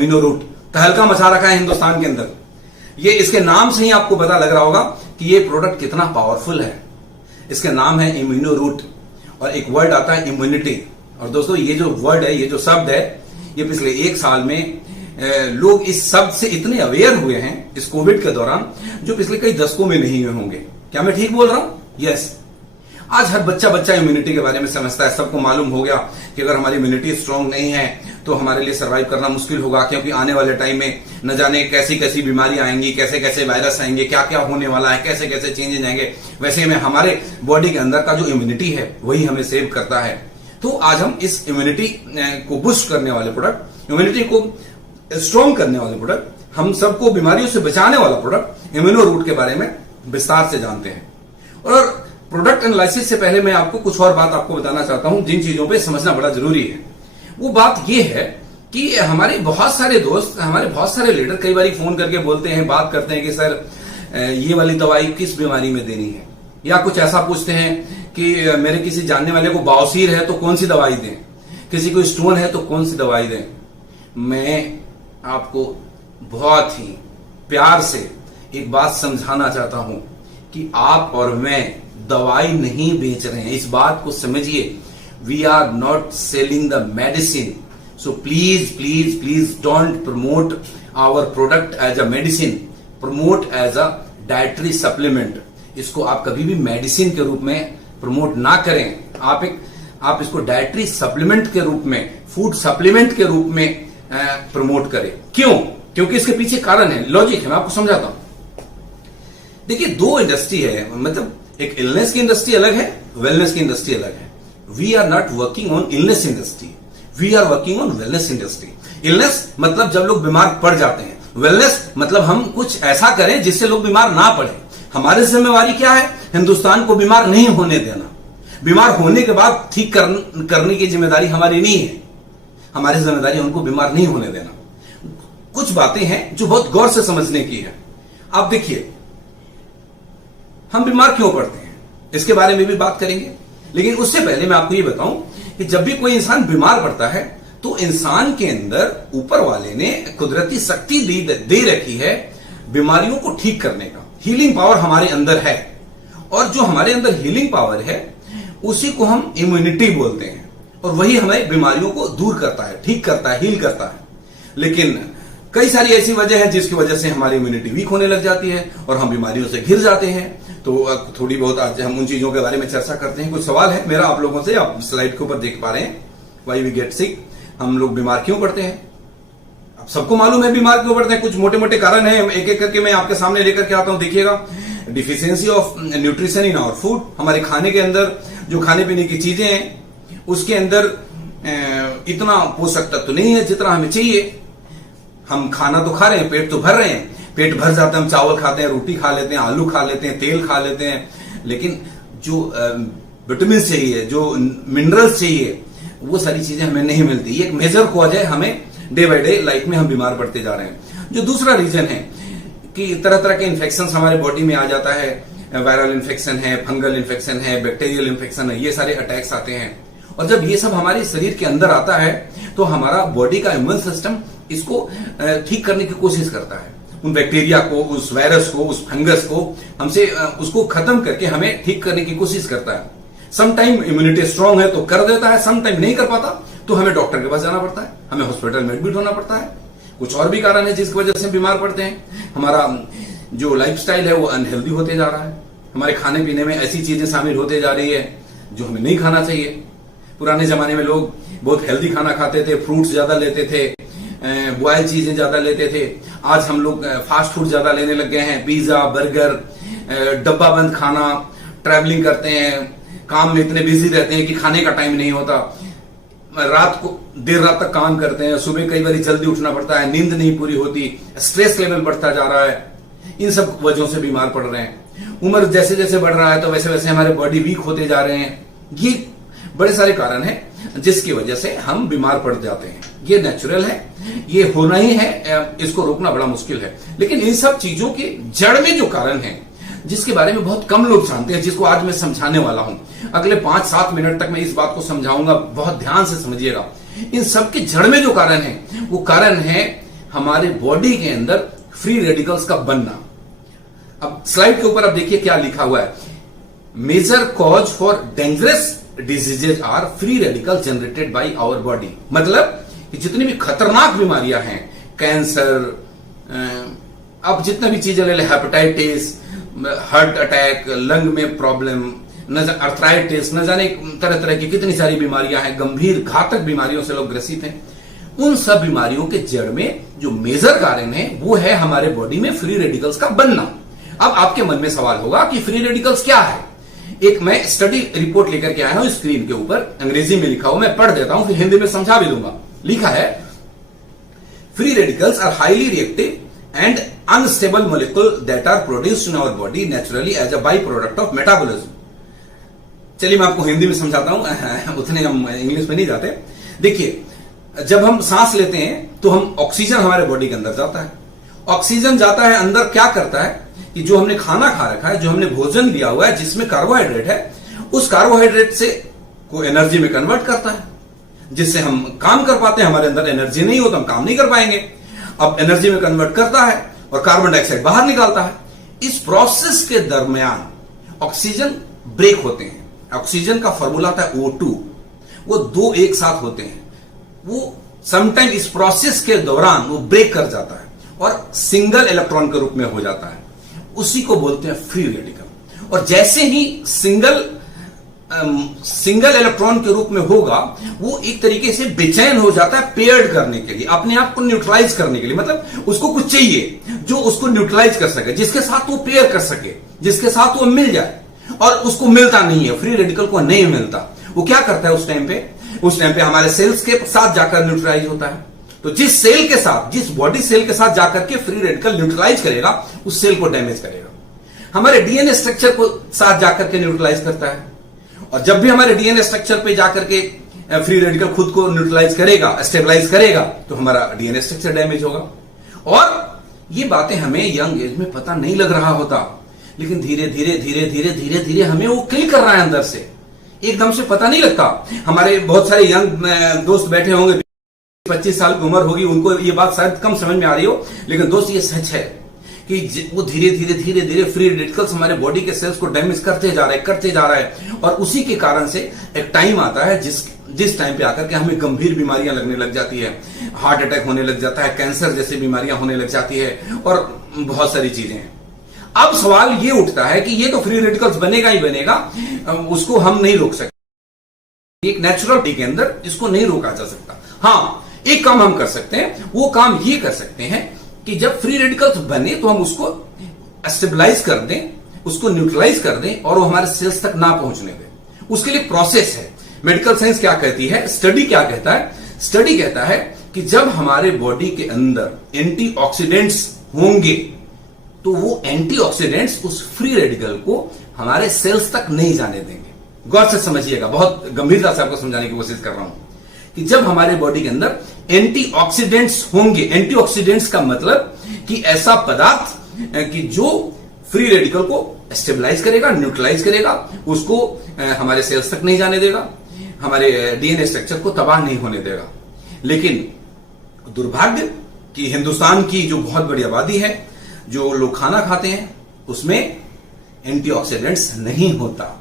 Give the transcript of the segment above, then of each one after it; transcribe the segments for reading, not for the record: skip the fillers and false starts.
Immuno root तहलका मचा रखा है हिंदुस्तान के अंदर। ये इसके नाम से ही आपको पता लग रहा होगा कि ये प्रोडक्ट कितना पावरफुल है। इसका नाम है इम्यूनो रूट और एक वर्ड आता है इम्यूनिटी। और दोस्तों ये जो वर्ड है, ये जो शब्द है, ये पिछले 1 साल में लोग इस शब्द से इतने अवेयर हुए हैं इस कोविड के दौरान, जो पिछले कई दशकों में नहीं हुए होंगे। क्या मैं ठीक बोल रहा हूं? यस। आज हर बच्चा इम्यूनिटी के बारे में समझता है। सबको मालूम हो गया कि अगर हमारी इम्यूनिटी स्ट्रांग नहीं है तो हमारे लिए सर्वाइव करना मुश्किल होगा, क्योंकि आने वाले टाइम में न जाने कैसी कैसी बीमारी आएंगी, कैसे कैसे वायरस आएंगे, क्या क्या होने वाला है, कैसे कैसे चेंजेस आएंगे। वैसे में हमारे बॉडी के अंदर का जो इम्यूनिटी है वही हमें सेव करता है। तो आज हम इस इम्यूनिटी को बूस्ट करने वाले प्रोडक्ट, इम्यूनिटी को स्ट्रांग करने वाले प्रोडक्ट, हम सबको बीमारियों से बचाने वाला प्रोडक्ट इम्यूनो रूट के बारे में विस्तार से जानते हैं। और प्रोडक्ट एनालिसिस से पहले मैं आपको कुछ और बात आपको बताना चाहता हूं, जिन चीजों पे समझना बड़ा जरूरी है। वो बात ये है कि हमारे बहुत सारे दोस्त, हमारे बहुत सारे लीडर कई बार फोन करके बोलते हैं, बात करते हैं कि सर ये वाली दवाई किस बीमारी में देनी है, या कुछ ऐसा पूछते हैं कि मेरे किसी जानने वाले को बवासीर है तो कौन सी दवाई दें, किसी को स्टोन है तो कौन सी दवाई दें। मैं आपको बहुत ही प्यार से एक बात समझाना चाहता हूं कि आप और मैं दवाई नहीं बेच रहे हैं, इस बात को समझिए। We are not selling the medicine, so please please please don't promote our product as a medicine, promote as a dietary supplement. इसको आप कभी भी मेडिसिन के रूप में प्रमोट ना करें। आप इसको डाइटरी सप्लीमेंट के रूप में, फूड सप्लीमेंट के रूप में प्रमोट करें। क्यों? क्योंकि इसके पीछे कारण है, लॉजिक है। मैं आपको समझाता हूं। देखिए, 2 इंडस्ट्री है, मतलब एक इलनेस की इंडस्ट्री अलग है, वेलनेस की इंडस्ट्री अलग है। We are not working on illness industry, we are working on wellness industry. Illness मतलब जब लोग बीमार पड़ जाते हैं, वेलनेस मतलब हम कुछ ऐसा करें जिससे लोग बीमार ना पड़े। हमारी जिम्मेवारी क्या है? हिंदुस्तान को बीमार नहीं होने देना। बीमार होने के बाद ठीक करने की जिम्मेदारी हमारी नहीं है। हमारी जिम्मेदारी उनको बीमार नहीं होने देना। कुछ बातें हैं जो बहुत गौर से समझने की है। आप देखिए, हम बीमार क्यों पड़ते हैं इसके बारे में भी बात करेंगे, लेकिन उससे पहले मैं आपको ये बताऊं कि जब भी कोई इंसान बीमार पड़ता है तो इंसान के अंदर ऊपर वाले ने कुदरती शक्ति दे रखी है बीमारियों को ठीक करने का। हीलिंग पावर हमारे अंदर है, और जो हमारे अंदर हीलिंग पावर है उसी को हम इम्यूनिटी बोलते हैं, और वही हमें बीमारियों को दूर करता है, ठीक करता है, हील करता है। लेकिन कई सारी ऐसी वजह है जिसकी वजह से हमारी इम्यूनिटी वीक होने लग जाती है और हम बीमारियों से घिर जाते हैं। तो थोड़ी बहुत आज हम उन चीजों के बारे में चर्चा करते हैं। कुछ सवाल है मेरा आप लोगों से, आप स्लाइड के ऊपर देख पा रहे हैं। वाई वी गेट सिक, हम लोग बीमार क्यों पड़ते हैं? आप सबको मालूम है बीमार क्यों पड़ते हैं। कुछ मोटे मोटे कारण है, एक एक करके मैं आपके सामने लेकर के आता हूं। देखिएगा, deficiency of nutrition in our food, हमारे खाने के अंदर जो खाने पीने की चीजें हैं उसके अंदर इतना पोषक तत्व नहीं है जितना हमें चाहिए। हम खाना तो खा रहे हैं, पेट तो भर रहे हैं, पेट भर जाता है, हम चावल खाते हैं, रोटी खा लेते हैं, आलू खा लेते हैं, तेल खा लेते हैं, लेकिन जो विटामिन चाहिए, जो मिनरल्स चाहिए, वो सारी चीजें हमें नहीं मिलती। ये एक मेजर कॉज है, हमें डे बाय डे लाइफ में हम बीमार पड़ते जा रहे हैं। जो दूसरा रीजन है कि तरह तरह के इन्फेक्शन हमारे बॉडी में आ जाता है, वायरल इन्फेक्शन है, फंगल इन्फेक्शन है, बैक्टीरियल इन्फेक्शन है, ये सारे अटैक्स आते हैं। और जब ये सब हमारे शरीर के अंदर आता है तो हमारा बॉडी का इम्यून सिस्टम इसको ठीक करने की कोशिश करता है। उन बैक्टीरिया को, उस वायरस को, उस फंगस को हमसे उसको खत्म करके हमें ठीक करने की कोशिश करता है। सम टाइम इम्यूनिटी स्ट्रांग है तो कर देता है, सम टाइम नहीं कर पाता तो हमें डॉक्टर के पास जाना पड़ता है, हमें हॉस्पिटल में एडमिट होना पड़ता है। कुछ और भी कारण है जिसकी वजह से बीमार पड़ते हैं। हमारा जो लाइफस्टाइल है वो अनहेल्दी होते जा रहा है। हमारे खाने पीने में ऐसी चीजें शामिल होते जा रही है जो हमें नहीं खाना चाहिए। पुराने जमाने में लोग बहुत हेल्दी खाना खाते थे, फ्रूट्स ज्यादा लेते थे, बॉयल चीजें ज्यादा लेते थे। आज हम लोग फास्ट फूड ज्यादा लेने लग गए हैं, पिज्जा, बर्गर, डब्बा बंद खाना, ट्रैवलिंग करते हैं, काम में इतने बिजी रहते हैं कि खाने का टाइम नहीं होता, रात को देर रात तक काम करते हैं, सुबह कई बार जल्दी उठना पड़ता है, नींद नहीं पूरी होती, स्ट्रेस लेवल बढ़ता जा रहा है। इन सब वजहों से बीमार पड़ रहे हैं। उम्र जैसे जैसे बढ़ रहा है तो वैसे वैसे हमारे बॉडी वीक होते जा रहे हैं। ये बड़े सारे कारण हैं जिसकी वजह से हम बीमार पड़ जाते हैं। ये नेचुरल है, ये होना ही है, इसको रोकना बड़ा मुश्किल है। लेकिन इन सब चीजों के जड़ में जो कारण है जिसके बारे में बहुत कम लोग जानते हैं, जिसको आज मैं समझाने वाला हूं, अगले 5-7 मिनट तक मैं इस बात को समझाऊंगा, बहुत ध्यान से समझिएगा। इन सब के जड़ में जो कारण है वो कारण है हमारे बॉडी के अंदर फ्री रेडिकल्स का बनना। अब स्लाइड के ऊपर आप देखिए क्या लिखा हुआ है, major cause for dangerous diseases are free radical generated by our body. मतलब कि जितनी भी खतरनाक बीमारियां हैं, कैंसर, अब जितना भी चीजें ले ले, हेपेटाइटिस, हार्ट अटैक, लंग में प्रॉब्लम, न जाने अर्थराइटिस, न जाने तरह तरह की कितनी सारी बीमारियां हैं, गंभीर घातक बीमारियों से लोग ग्रसित हैं। उन सब बीमारियों के जड़ में जो मेजर कारण है वो है हमारे बॉडी में फ्री रेडिकल्स का बनना। अब आपके मन में सवाल होगा कि फ्री रेडिकल्स क्या है। एक मैं स्टडी रिपोर्ट लेकर के आया हूं, स्क्रीन के ऊपर अंग्रेजी में लिखा हुआ, मैं पढ़ देता हूं, फिर हिंदी में समझा भी दूंगा। लिखा है, free radicals are highly reactive and unstable molecule that are produced in our body naturally as a by product of metabolism. चलिए मैं आपको हिंदी में समझाता हूं, उतने हम इंग्लिश में नहीं जाते। देखिए, जब हम सांस लेते हैं तो हम ऑक्सीजन हमारे बॉडी के अंदर जाता है। ऑक्सीजन जाता है अंदर, क्या करता है कि जो हमने खाना खा रखा है, जो हमने भोजन लिया हुआ है जिसमें कार्बोहाइड्रेट है, उस कार्बोहाइड्रेट से को एनर्जी में कन्वर्ट करता है, जिससे हम काम कर पाते हैं। हमारे अंदर एनर्जी नहीं हो तो हम काम नहीं कर पाएंगे। अब एनर्जी में कन्वर्ट करता है और कार्बन डाइऑक्साइड बाहर निकालता है। इस प्रोसेस के दरमियान ऑक्सीजन ब्रेक होते हैं। ऑक्सीजन का फॉर्मूला था O2, वो दो एक साथ होते हैं। वो समटाइम इस प्रोसेस के दौरान वो ब्रेक कर जाता है और सिंगल इलेक्ट्रॉन के रूप में हो जाता है। उसी को बोलते हैं फ्री रेडिकल। और जैसे ही सिंगल इलेक्ट्रॉन के रूप में होगा, वो एक तरीके से बेचैन हो जाता है पेयर्ड करने के लिए, अपने आप को न्यूट्रलाइज करने के लिए। मतलब उसको कुछ चाहिए जो उसको न्यूट्रलाइज कर सके, जिसके साथ वो पेयर कर सके, जिसके साथ वो मिल जाए। और उसको मिलता नहीं है, फ्री रेडिकल को नहीं मिलता। वो क्या करता है उस टाइम पे हमारे सेल्स के साथ जाकर न्यूट्रलाइज होता है। तो जिस सेल के साथ, जिस बॉडी सेल के साथ जाकर के फ्री रेडिकल न्यूट्रलाइज करेगा, उस सेल को डैमेज करेगा। हमारे डीएनए स्ट्रक्चर को साथ जाकर के न्यूट्रलाइज करता है। और जब भी हमारे डीएनए स्ट्रक्चर पे जाकर के फ्री रेडिकल खुद को न्यूट्रलाइज करेगा, स्टेबलाइज करेगा, तो हमारा डीएनए स्ट्रक्चर डैमेज होगा। और ये बातें हमें यंग एज में पता नहीं लग रहा होता, लेकिन धीरे धीरे धीरे धीरे धीरे धीरे हमें वो क्लिक कर रहा है अंदर से। एकदम से पता नहीं लगता। हमारे बहुत सारे यंग दोस्त बैठे होंगे, 25 साल की उम्र होगी, उनको ये बात शायद कम समझ में आ रही हो, लेकिन दोस्त ये सच है कि वो धीरे धीरे धीरे धीरे फ्री रेडिकल्स हमारे बॉडी के सेल्स को डैमेज करते जा रहे हैं। और उसी के कारण से एक टाइम आता है जिस टाइम पे आकर के हमें गंभीर बीमारियां लगने लग जाती है, हार्ट अटैक होने लग जाता है, कैंसर जैसी बीमारियां होने लग जाती है और बहुत सारी चीजें हैं। अब सवाल ये उठता है कि ये तो फ्री रेडिकल्स बनेगा ही बनेगा, उसको हम नहीं रोक सकते। एक नेचुरलिटी के अंदर इसको नहीं रोका जा सकता। हाँ, एक काम हम कर सकते हैं, वो काम ये कर सकते हैं कि जब फ्री रेडिकल्स बने तो हम उसको स्टेबलाइज कर दें, उसको न्यूट्रलाइज कर दें और वो हमारे सेल्स तक ना पहुंचने दें। उसके लिए प्रोसेस है। मेडिकल साइंस क्या कहती है, स्टडी क्या कहता है? स्टडी कहता है कि जब हमारे बॉडी के अंदर एंटीऑक्सीडेंट्स होंगे तो वो एंटीऑक्सीडेंट्स उस फ्री रेडिकल को हमारे सेल्स तक नहीं जाने देंगे। गौर से समझिएगा, बहुत गंभीरता से आपको समझाने की कोशिश कर रहा हूं कि जब हमारे बॉडी के अंदर एंटीऑक्सीडेंट्स होंगे, एंटीऑक्सीडेंट्स का मतलब कि ऐसा पदार्थ कि जो फ्री रेडिकल को स्टेबलाइज करेगा, न्यूट्रलाइज करेगा, उसको हमारे सेल्स तक नहीं जाने देगा, हमारे डीएनए स्ट्रक्चर को तबाह नहीं होने देगा। लेकिन दुर्भाग्य कि हिंदुस्तान की जो बहुत बड़ी आबादी है, जो लोग खाना खाते हैं, उसमें एंटीऑक्सीडेंट्स नहीं होता,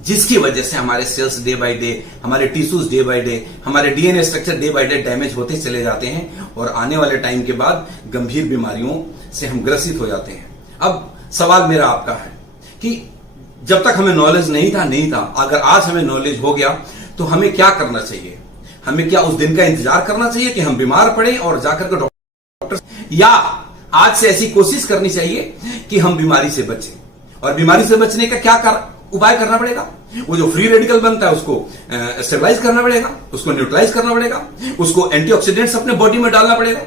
जिसकी वजह से हमारे सेल्स डे बाय डे, हमारे टिश्यूज डे बाय डे, हमारे DNA structure day by day damage होते चले जाते हैं और आने वाले टाइम के बाद गंभीर बीमारियों से हम ग्रसित हो जाते हैं। अब सवाल मेरा आपका है कि जब तक हमें नॉलेज नहीं था, अगर आज हमें नॉलेज हो गया तो हमें क्या करना चाहिए? हमें क्या उस दिन का इंतजार करना चाहिए कि हम बीमार पड़े और जाकर के डॉक्टर, या आज से ऐसी कोशिश करनी चाहिए कि हम बीमारी से बचें? और बीमारी से बचने का क्या उपाय करना पड़ेगा? वो जो फ्री रेडिकल बनता है उसको स्टेबलाइज करना पड़ेगा, उसको न्यूट्रलाइज करना पड़ेगा, उसको एंटीऑक्सीडेंट्स अपने बॉडी में डालना पड़ेगा।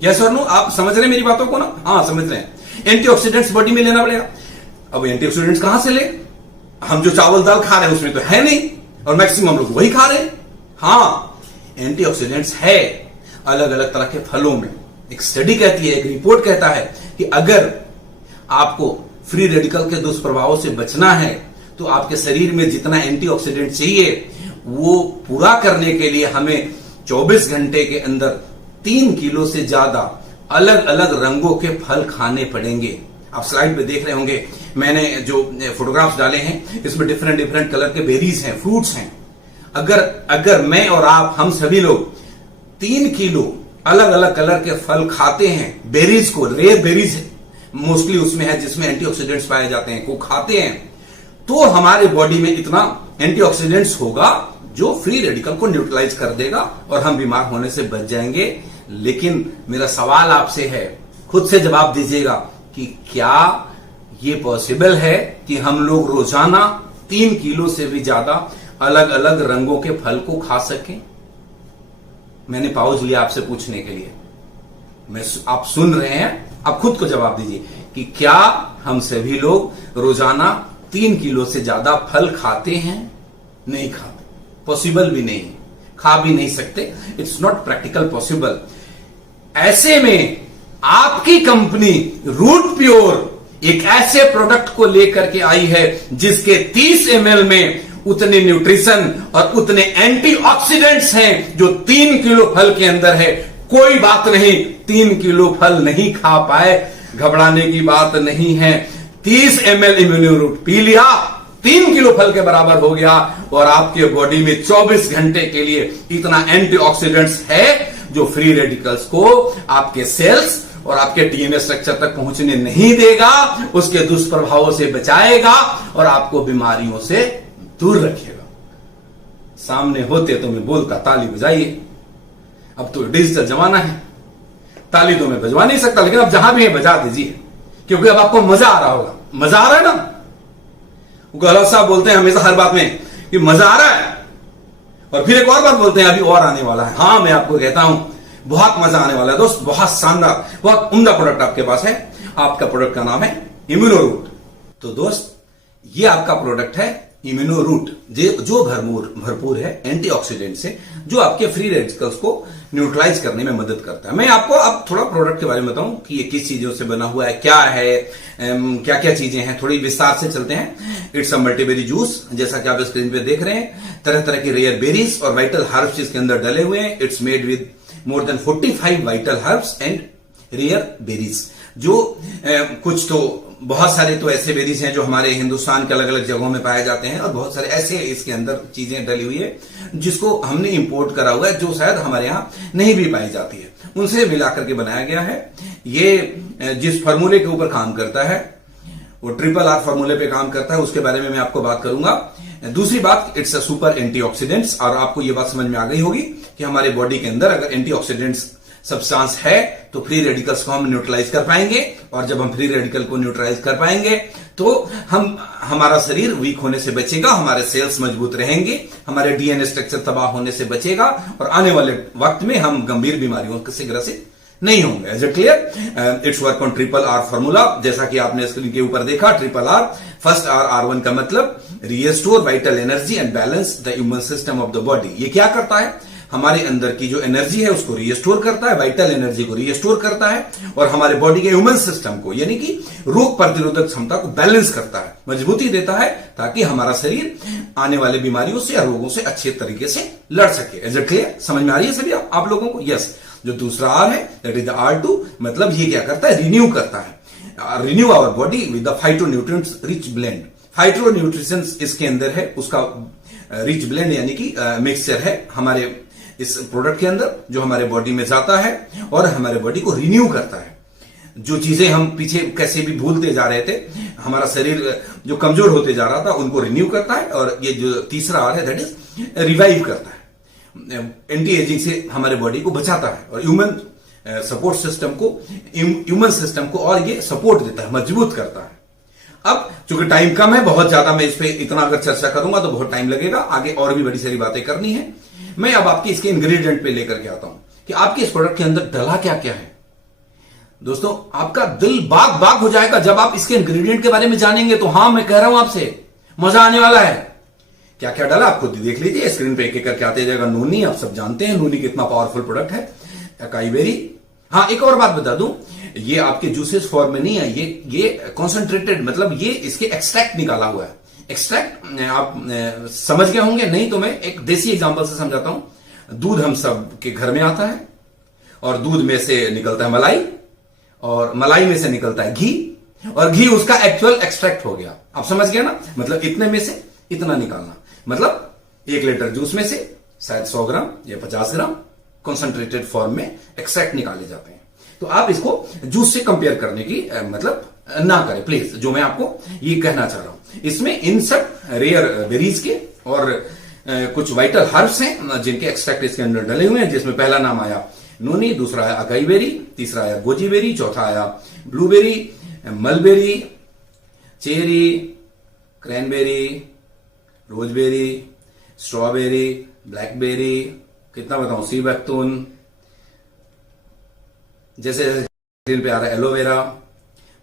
यस और नो? आप समझ रहे हैं मेरी बातों को ना? हाँ, समझ रहे हैं। एंटीऑक्सीडेंट्स बॉडी में लेना पड़ेगा। अब एंटीऑक्सीडेंट्स कहां से ले? हम जो चावल दाल खा रहे हैं उसमें तो है नहीं, और मैक्सिमम लोग वही खा रहे हैं। हाँ, एंटीऑक्सीडेंट्स है अलग अलग तरह के फलों में। एक स्टडी कहती है, एक रिपोर्ट कहता है कि अगर आपको फ्री रेडिकल के दुष्प्रभावों से बचना है तो आपके शरीर में जितना एंटीऑक्सीडेंट चाहिए वो पूरा करने के लिए हमें 24 घंटे के अंदर 3 किलो से ज्यादा अलग अलग रंगों के फल खाने पड़ेंगे। आप स्लाइड पे देख रहे होंगे, मैंने जो फोटोग्राफ्स डाले हैं इसमें डिफरेंट डिफरेंट कलर के बेरीज हैं, फ्रूट्स हैं। अगर मैं और आप, हम सभी लोग 3 किलो अलग अलग कलर के फल खाते हैं, बेरीज को, रेयर बेरीज मोस्टली उसमें है जिसमें एंटीऑक्सीडेंट्स पाए जाते हैं, को खाते हैं, तो हमारे बॉडी में इतना एंटीऑक्सीडेंट्स होगा जो फ्री रेडिकल को न्यूट्रलाइज कर देगा और हम बीमार होने से बच जाएंगे। लेकिन मेरा सवाल आपसे है, खुद से जवाब दीजिएगा कि क्या ये पॉसिबल है कि हम लोग रोजाना 3 किलो से भी ज्यादा अलग अलग रंगों के फल को खा सकें? मैंने पाउज लिया आपसे पूछने के लिए, आप सुन रहे हैं, आप खुद को जवाब दीजिए कि क्या हम सभी लोग रोजाना 3 किलो से ज्यादा फल खाते हैं? नहीं खाते, पॉसिबल भी नहीं, खा भी नहीं सकते, इट्स नॉट प्रैक्टिकल पॉसिबल। ऐसे में आपकी कंपनी रूट प्योर एक ऐसे प्रोडक्ट को लेकर के आई है जिसके 30 ml में उतने न्यूट्रिशन और उतने एंटीऑक्सीडेंट्स हैं जो 3 किलो फल के अंदर है। कोई बात नहीं, 3 किलो फल नहीं खा पाए, घबराने की बात नहीं है। 30 ml इम्यूनो रूट पी लिया, 3 किलो फल के बराबर हो गया और आपके बॉडी में 24 घंटे के लिए इतना एंटीऑक्सीडेंट्स है जो फ्री रेडिकल्स को आपके सेल्स और आपके डीएनए स्ट्रक्चर तक पहुंचने नहीं देगा, उसके दुष्प्रभावों से बचाएगा और आपको बीमारियों से दूर रखेगा। सामने होते तो मैं बोलता ताली बजाइए, अब तो डिजिटल जमाना है, ताली तो मैं बजवा नहीं सकता, लेकिन अब जहां भी है बजा दीजिए, क्योंकि अब आपको मजा आ रहा होगा। मजा आ रहा है ना? गौरव साहब बोलते हैं हमेशा हर बात में कि मजा आ रहा है, और फिर एक और बात बोलते हैं अभी और आने वाला है। हाँ, मैं आपको कहता हूं बहुत मजा आने वाला है दोस्त, बहुत शानदार, बहुत उम्दा प्रोडक्ट आपके पास है। आपका प्रोडक्ट का नाम है इम्यूनो रूट। तो दोस्त, ये आपका प्रोडक्ट है इम्यूनो रूट, जो भरपूर है एंटीऑक्सीडेंट से, जो आपके फ्री रेडिकल्स को न्यूट्रलाइज करने में मदद करता है। मैं आपको अब थोड़ा प्रोडक्ट के बारे में बताऊं कि ये किस चीजों से बना हुआ है, क्या है, क्या क्या चीजें हैं, थोड़ी विस्तार से चलते हैं। इट्स अ मल्टीबेरी जूस, जैसा कि आप स्क्रीन पे देख रहे हैं, तरह तरह की रेयर बेरीज और वाइटल हर्ब्स इसके अंदर डले हुए हैं। It's made with more than 45 vital herbs and rare berries, जो कुछ तो बहुत सारे तो ऐसे बेरीज हैं जो हमारे हिंदुस्तान के अलग अलग जगहों में पाए जाते हैं, और बहुत सारे ऐसे इसके अंदर चीजें डली हुई है जिसको हमने इंपोर्ट करा हुआ है, जो शायद हमारे यहां नहीं भी पाई जाती है, उनसे मिलाकर के बनाया गया है। ये जिस फार्मूले के ऊपर काम करता है वो RRR फार्मूले पे काम करता है, उसके बारे में मैं आपको बात करूंगा। दूसरी बात, इट्स अ सुपर एंटीऑक्सीडेंट्स, और आपको ये बात समझ में आ गई होगी कि हमारे बॉडी के अंदर अगर एंटीऑक्सीडेंट्स सब्सटेंस है तो फ्री रेडिकल्स को हम न्यूट्रलाइज कर पाएंगे, और जब हम फ्री रेडिकल को न्यूट्रलाइज कर पाएंगे तो हमारा शरीर वीक होने से बचेगा, हमारे सेल्स मजबूत रहेंगे, हमारे डीएनए स्ट्रक्चर तबाह होने से बचेगा, और आने वाले वक्त में हम गंभीर बीमारियों से ग्रसित नहीं होंगे। Is it clear? It's work on RRR formula, जैसा कि आपने स्क्रीन के ऊपर देखा। RRR, फर्स्ट R1 का मतलब restore vital energy and balance the immune system of the body. ये क्या करता है? हमारे अंदर की जो एनर्जी है उसको रिस्टोर करता है, वाइटल एनर्जी को रिस्टोर करता है, और हमारे बॉडी के ह्यूमन सिस्टम को, यानी कि रोग प्रतिरोधक क्षमता को बैलेंस करता है, मजबूती देता है, ताकि हमारा शरीर आने वाले बीमारियों से या रोगों से अच्छे तरीके से लड़ सके। Is it clear? समझ में आ रही है सभी आप लोगों को? यस। जो दूसरा R है, दैट इज द R2, मतलब ये क्या करता है? रिन्यू करता है, renew our body with the phytonutrients rich blend. Phytonutrients इसके अंदर है, उसका रिच ब्लेंड यानी कि मिक्सचर है हमारे इस प्रोडक्ट के अंदर, जो हमारे बॉडी में जाता है और हमारे बॉडी को रिन्यू करता है। जो चीजें हम पीछे कैसे भी भूलते जा रहे थे, हमारा शरीर जो कमजोर होते जा रहा था, उनको रिन्यू करता है। और ये जो तीसरा R है, दैट इज रिवाइव करता है, एंटी एजिंग से हमारे बॉडी को बचाता है, और ह्यूमन सपोर्ट सिस्टम को, ह्यूमन सिस्टम को और ये सपोर्ट देता है, मजबूत करता है। अब चूंकि टाइम कम है, बहुत ज्यादा मैं इस पे इतना अगर चर्चा करूंगा तो बहुत टाइम लगेगा, आगे और भी बड़ी सारी बातें करनी है। मैं अब आपकी इसके इंग्रेडिएंट पे लेकर के आता हूं कि आपके इस प्रोडक्ट के अंदर डला क्या क्या है। दोस्तों, आपका दिल बाग बाग हो जाएगा जब आप इसके इंग्रेडिएंट के बारे में जानेंगे। तो हाँ, मैं कह रहा हूं आपसे, मजा आने वाला है। क्या क्या डाला आप खुद देख लीजिए, स्क्रीन पे एक एक करके आते जाएगा। नूनी, आप सब जानते हैं नूनी कितना पावरफुल प्रोडक्ट है। अकाई बेरी, हाँ एक और बात बता दूं, ये आपके जूसेस फॉर्म में नहीं है, ये कॉन्सेंट्रेटेड, मतलब ये इसके एक्सट्रैक्ट निकाला हुआ है। एक्सट्रैक्ट आप समझ गए होंगे, नहीं तो मैं एक देसी एग्जांपल से समझाता हूं। दूध हम सब के घर में आता है, और दूध में से निकलता है मलाई, और मलाई में से निकलता है घी, और घी उसका एक्चुअल एक्सट्रैक्ट हो गया। आप समझ गया ना, मतलब इतने में से इतना निकालना, मतलब 1 लीटर जूस में से शायद 100 ग्राम या 50 ग्राम कॉन्सेंट्रेटेड फॉर्म में एक्सट्रैक्ट निकाले जाते हैं। तो आप इसको जूस से कंपेयर करने की मतलब ना करें प्लीज, जो मैं आपको ये कहना चाह रहा हूं। इसमें इन सब रेयर बेरीज के और कुछ वाइटल हर्ब्स हैं जिनके एक्सट्रैक्ट इसके अंदर डले हुए हैं, जिसमें पहला नाम आया नोनी, दूसरा आया अकाई बेरी, तीसरा आया गोजी बेरी, चौथा आया blueberry, mulberry, cherry, cranberry, rose berry, strawberry, blackberry, कितना बताऊं, सी बैक्टून, जैसे स्क्रीन पे आ रहा है aloe vera,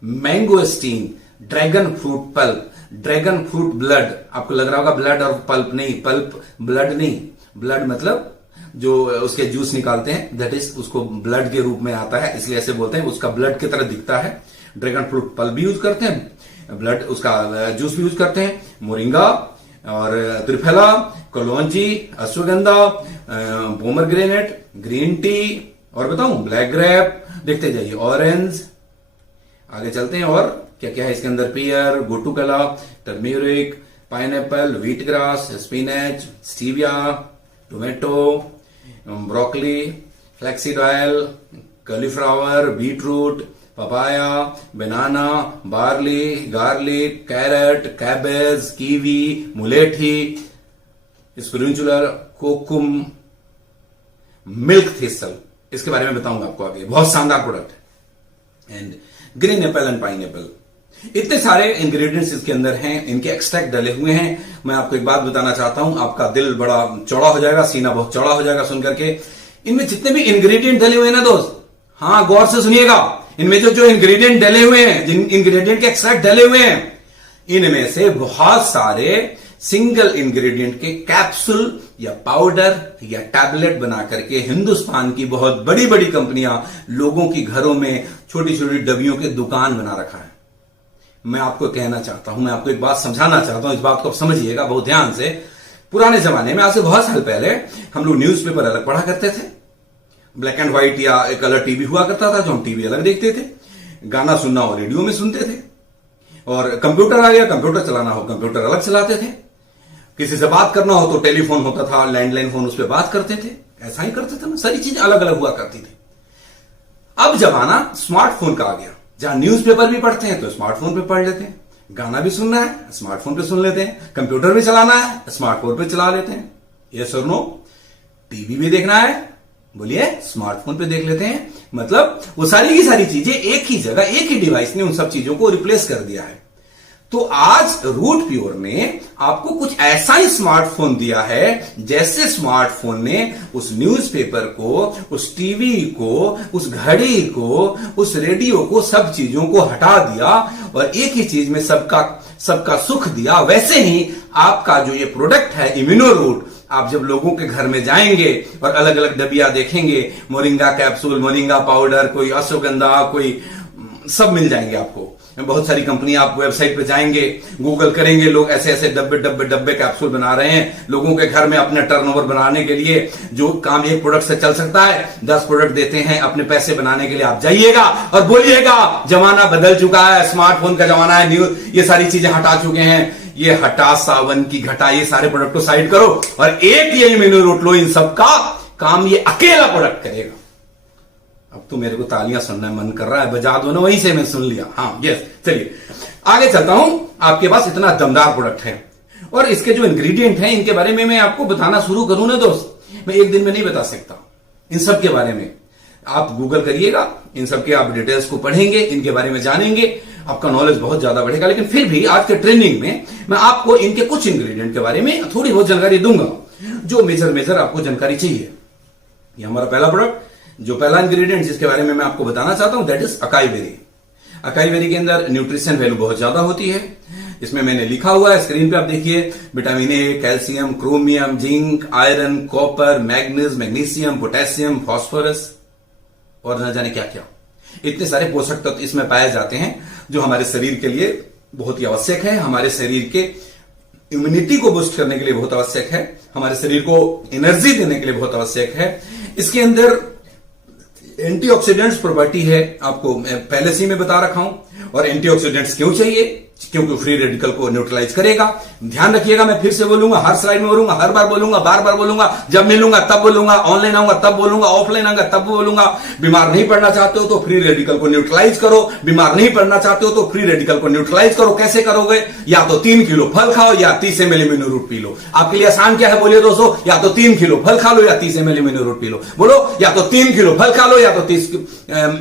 mangosteen, dragon fruit pulp, dragon fruit blood. आपको लग रहा होगा ब्लड और पल्प नहीं, पल्प ब्लड नहीं, ब्लड मतलब जो उसके जूस निकालते हैं दैट इज उसको ब्लड के रूप में आता है, इसलिए ऐसे बोलते हैं, उसका ब्लड की तरह दिखता है। ड्रैगन फ्रूट पल्प भी यूज करते हैं, ब्लड उसका जूस भी यूज करते हैं। मोरिंगा और त्रिफला, कलौंजी, अश्वगंधा, पोमरग्रेनेट, ग्रीन टी, और बताऊं ब्लैक ग्रेप, देखते जाइए, ऑरेंज, आगे चलते हैं और क्या क्या है इसके अंदर, pear, gotu kola, turmeric, pineapple, wheat grass, spinach, stevia, tomato, broccoli, flaxseed oil, cauliflower, beetroot, papaya, banana, barley, garlic, carrot, cabbage, kiwi, मुलेठी, स्पिरुचुलर, कोकुम, मिल्क थिसल, इसके बारे में बताऊंगा आपको आगे, बहुत शानदार प्रोडक्ट है। And green Apple and pine Apple, इतने सारे इंग्रेडिएंट्स इसके अंदर हैं, इनके एक्सट्रैक्ट डले हुए हैं। मैं आपको एक बात बताना चाहता हूं, आपका दिल बड़ा चौड़ा हो जाएगा, सीना बहुत चौड़ा हो जाएगा सुन करके। इनमें जितने भी इंग्रेडिएंट डले हुए हैं ना दोस्त, हाँ गौर से सुनिएगा, इनमें जो इंग्रेडिएंट डले हुए हैं, जिन इंग्रेडिएंट के एक्सट्रैक्ट डले हुए हैं, इनमें से बहुत सारे सिंगल इंग्रेडिएंट के कैप्सूल या पाउडर या टैबलेट बना करके हिंदुस्तान की बहुत बड़ी बड़ी कंपनियां लोगों की घरों में छोटी छोटी डब्बियों के दुकान बना रखा है। मैं आपको कहना चाहता हूं, मैं आपको एक बात समझाना चाहता हूं, इस बात को आप समझिएगा बहुत ध्यान से। पुराने जमाने में, आज से बहुत साल पहले, हम लोग न्यूज़पेपर अलग पढ़ा करते थे, ब्लैक एंड व्हाइट या कलर टीवी हुआ करता था जो हम टीवी अलग देखते थे, गाना सुनना हो रेडियो में सुनते थे, और कंप्यूटर आ गया, कंप्यूटर चलाना हो कंप्यूटर अलग चलाते थे, किसी से बात करना हो तो टेलीफोन होता था, लैंडलाइन फोन, उस पर बात करते थे, ऐसा ही करते थे ना, सारी चीजें अलग अलग हुआ करती थी। अब जमाना स्मार्टफोन का आ गया, जहां न्यूज़पेपर भी पढ़ते हैं तो स्मार्टफोन पे पढ़ लेते हैं, गाना भी सुनना है स्मार्टफोन पे सुन लेते हैं, कंप्यूटर भी चलाना है स्मार्टफोन पे चला लेते हैं, यस और नो, टीवी भी देखना है बोलिए स्मार्टफोन पे देख लेते हैं। मतलब वो सारी की सारी चीजें एक ही जगह, एक ही डिवाइस ने उन सब चीजों को रिप्लेस कर दिया है। तो आज रूट प्योर ने आपको कुछ ऐसा ही स्मार्टफोन दिया है जैसे स्मार्टफोन ने उस न्यूज़पेपर को, उस टीवी को, उस घड़ी को, उस रेडियो को, सब चीजों को हटा दिया और एक ही चीज में सबका सुख दिया। वैसे ही आपका जो ये प्रोडक्ट है इम्यूनो रूट, आप जब लोगों के घर में जाएंगे और अलग अलग डबिया देखेंगे, मोरिंगा कैप्सूल, मोरिंगा पाउडर, कोई अश्वगंधा, कोई सब मिल जाएंगे आपको। बहुत सारी कंपनियां, आप वेबसाइट पे जाएंगे, गूगल करेंगे, लोग ऐसे ऐसे डब्बे कैप्सूल बना रहे हैं लोगों के घर में अपने टर्नओवर बनाने के लिए। जो काम एक प्रोडक्ट से चल सकता है 10 प्रोडक्ट देते हैं अपने पैसे बनाने के लिए। आप जाइएगा और बोलिएगा जमाना बदल चुका है, स्मार्टफोन का जमाना है, न्यूज ये सारी चीजें हटा चुके हैं, ये हटा सावन की घटा, ये सारे प्रोडक्ट को साइड करो और एक ये इम्यूनो रूट लो, इन सबका काम ये अकेला प्रोडक्ट करेगा। अब तो मेरे को तालियां सुनना मन कर रहा है, बजा दो ना, वहीं से मैं सुन लिया। हाँ यस, चलिए आगे चलता हूं। आपके पास इतना दमदार प्रोडक्ट है और इसके जो इंग्रेडिएंट हैं इनके बारे में मैं आपको बताना शुरू करूं ना दोस्त, मैं एक दिन में नहीं बता सकता। इन सब के बारे में आप गूगल करिएगा, इन सब के आप डिटेल्स को पढ़ेंगे, इनके बारे में जानेंगे, आपका नॉलेज बहुत ज्यादा बढ़ेगा। लेकिन फिर भी आज के ट्रेनिंग में मैं आपको इनके कुछ इंग्रेडिएंट के बारे में थोड़ी बहुत जानकारी दूंगा, जो मेजर आपको जानकारी चाहिए। ये हमारा पहला प्रोडक्ट, जो पहला इंग्रेडिएंट जिसके बारे में मैं आपको बताना चाहता हूं that is acai berry. Acai berry के अंदर न्यूट्रिशन वैल्यू बहुत ज्यादा होती है। इसमें मैंने लिखा हुआ है, स्क्रीन पे आप देखिए, vitamin A, calcium, chromium, zinc, iron, copper, manganese, magnesium, potassium, phosphorus और न जाने क्या क्या, इतने सारे पोषक तत्व इसमें पाए जाते हैं जो हमारे शरीर के लिए बहुत ही आवश्यक है, हमारे शरीर के इम्यूनिटी को बूस्ट करने के लिए बहुत आवश्यक है, हमारे शरीर को एनर्जी देने के लिए बहुत आवश्यक है। इसके अंदर एंटीऑक्सीडेंट्स प्रॉपर्टी है, आपको पहले से ही मैं बता रखा हूं। और एंटीऑक्सीडेंट्स क्यों चाहिए? क्योंकि फ्री रेडिकल को न्यूट्रलाइज करेगा। ध्यान रखिएगा, मैं फिर से बोलूंगा, हर स्लाइड में बोलूंगा, हर बार बोलूंगा, बार बार बोलूंगा, जब मिलूंगा तब बोलूंगा, ऑनलाइन आऊंगा तब बोलूंगा, ऑफलाइन आऊंगा तब बोलूंगा। बीमार नहीं पड़ना चाहते हो तो फ्री रेडिकल को न्यूट्रलाइज करो, बीमार नहीं पड़ना चाहते हो तो फ्री रेडिकल को न्यूट्रलाइज करो। कैसे करोगे? या तो 3 किलो फल खाओ या 30 ml immuno root P low. आपके लिए आसान क्या है बोलिए दोस्तों? या तो 3 किलो फल खा लो या 30 ml immuno root P low. बोलो, या तो 3 किलो फल खा लो या तो 30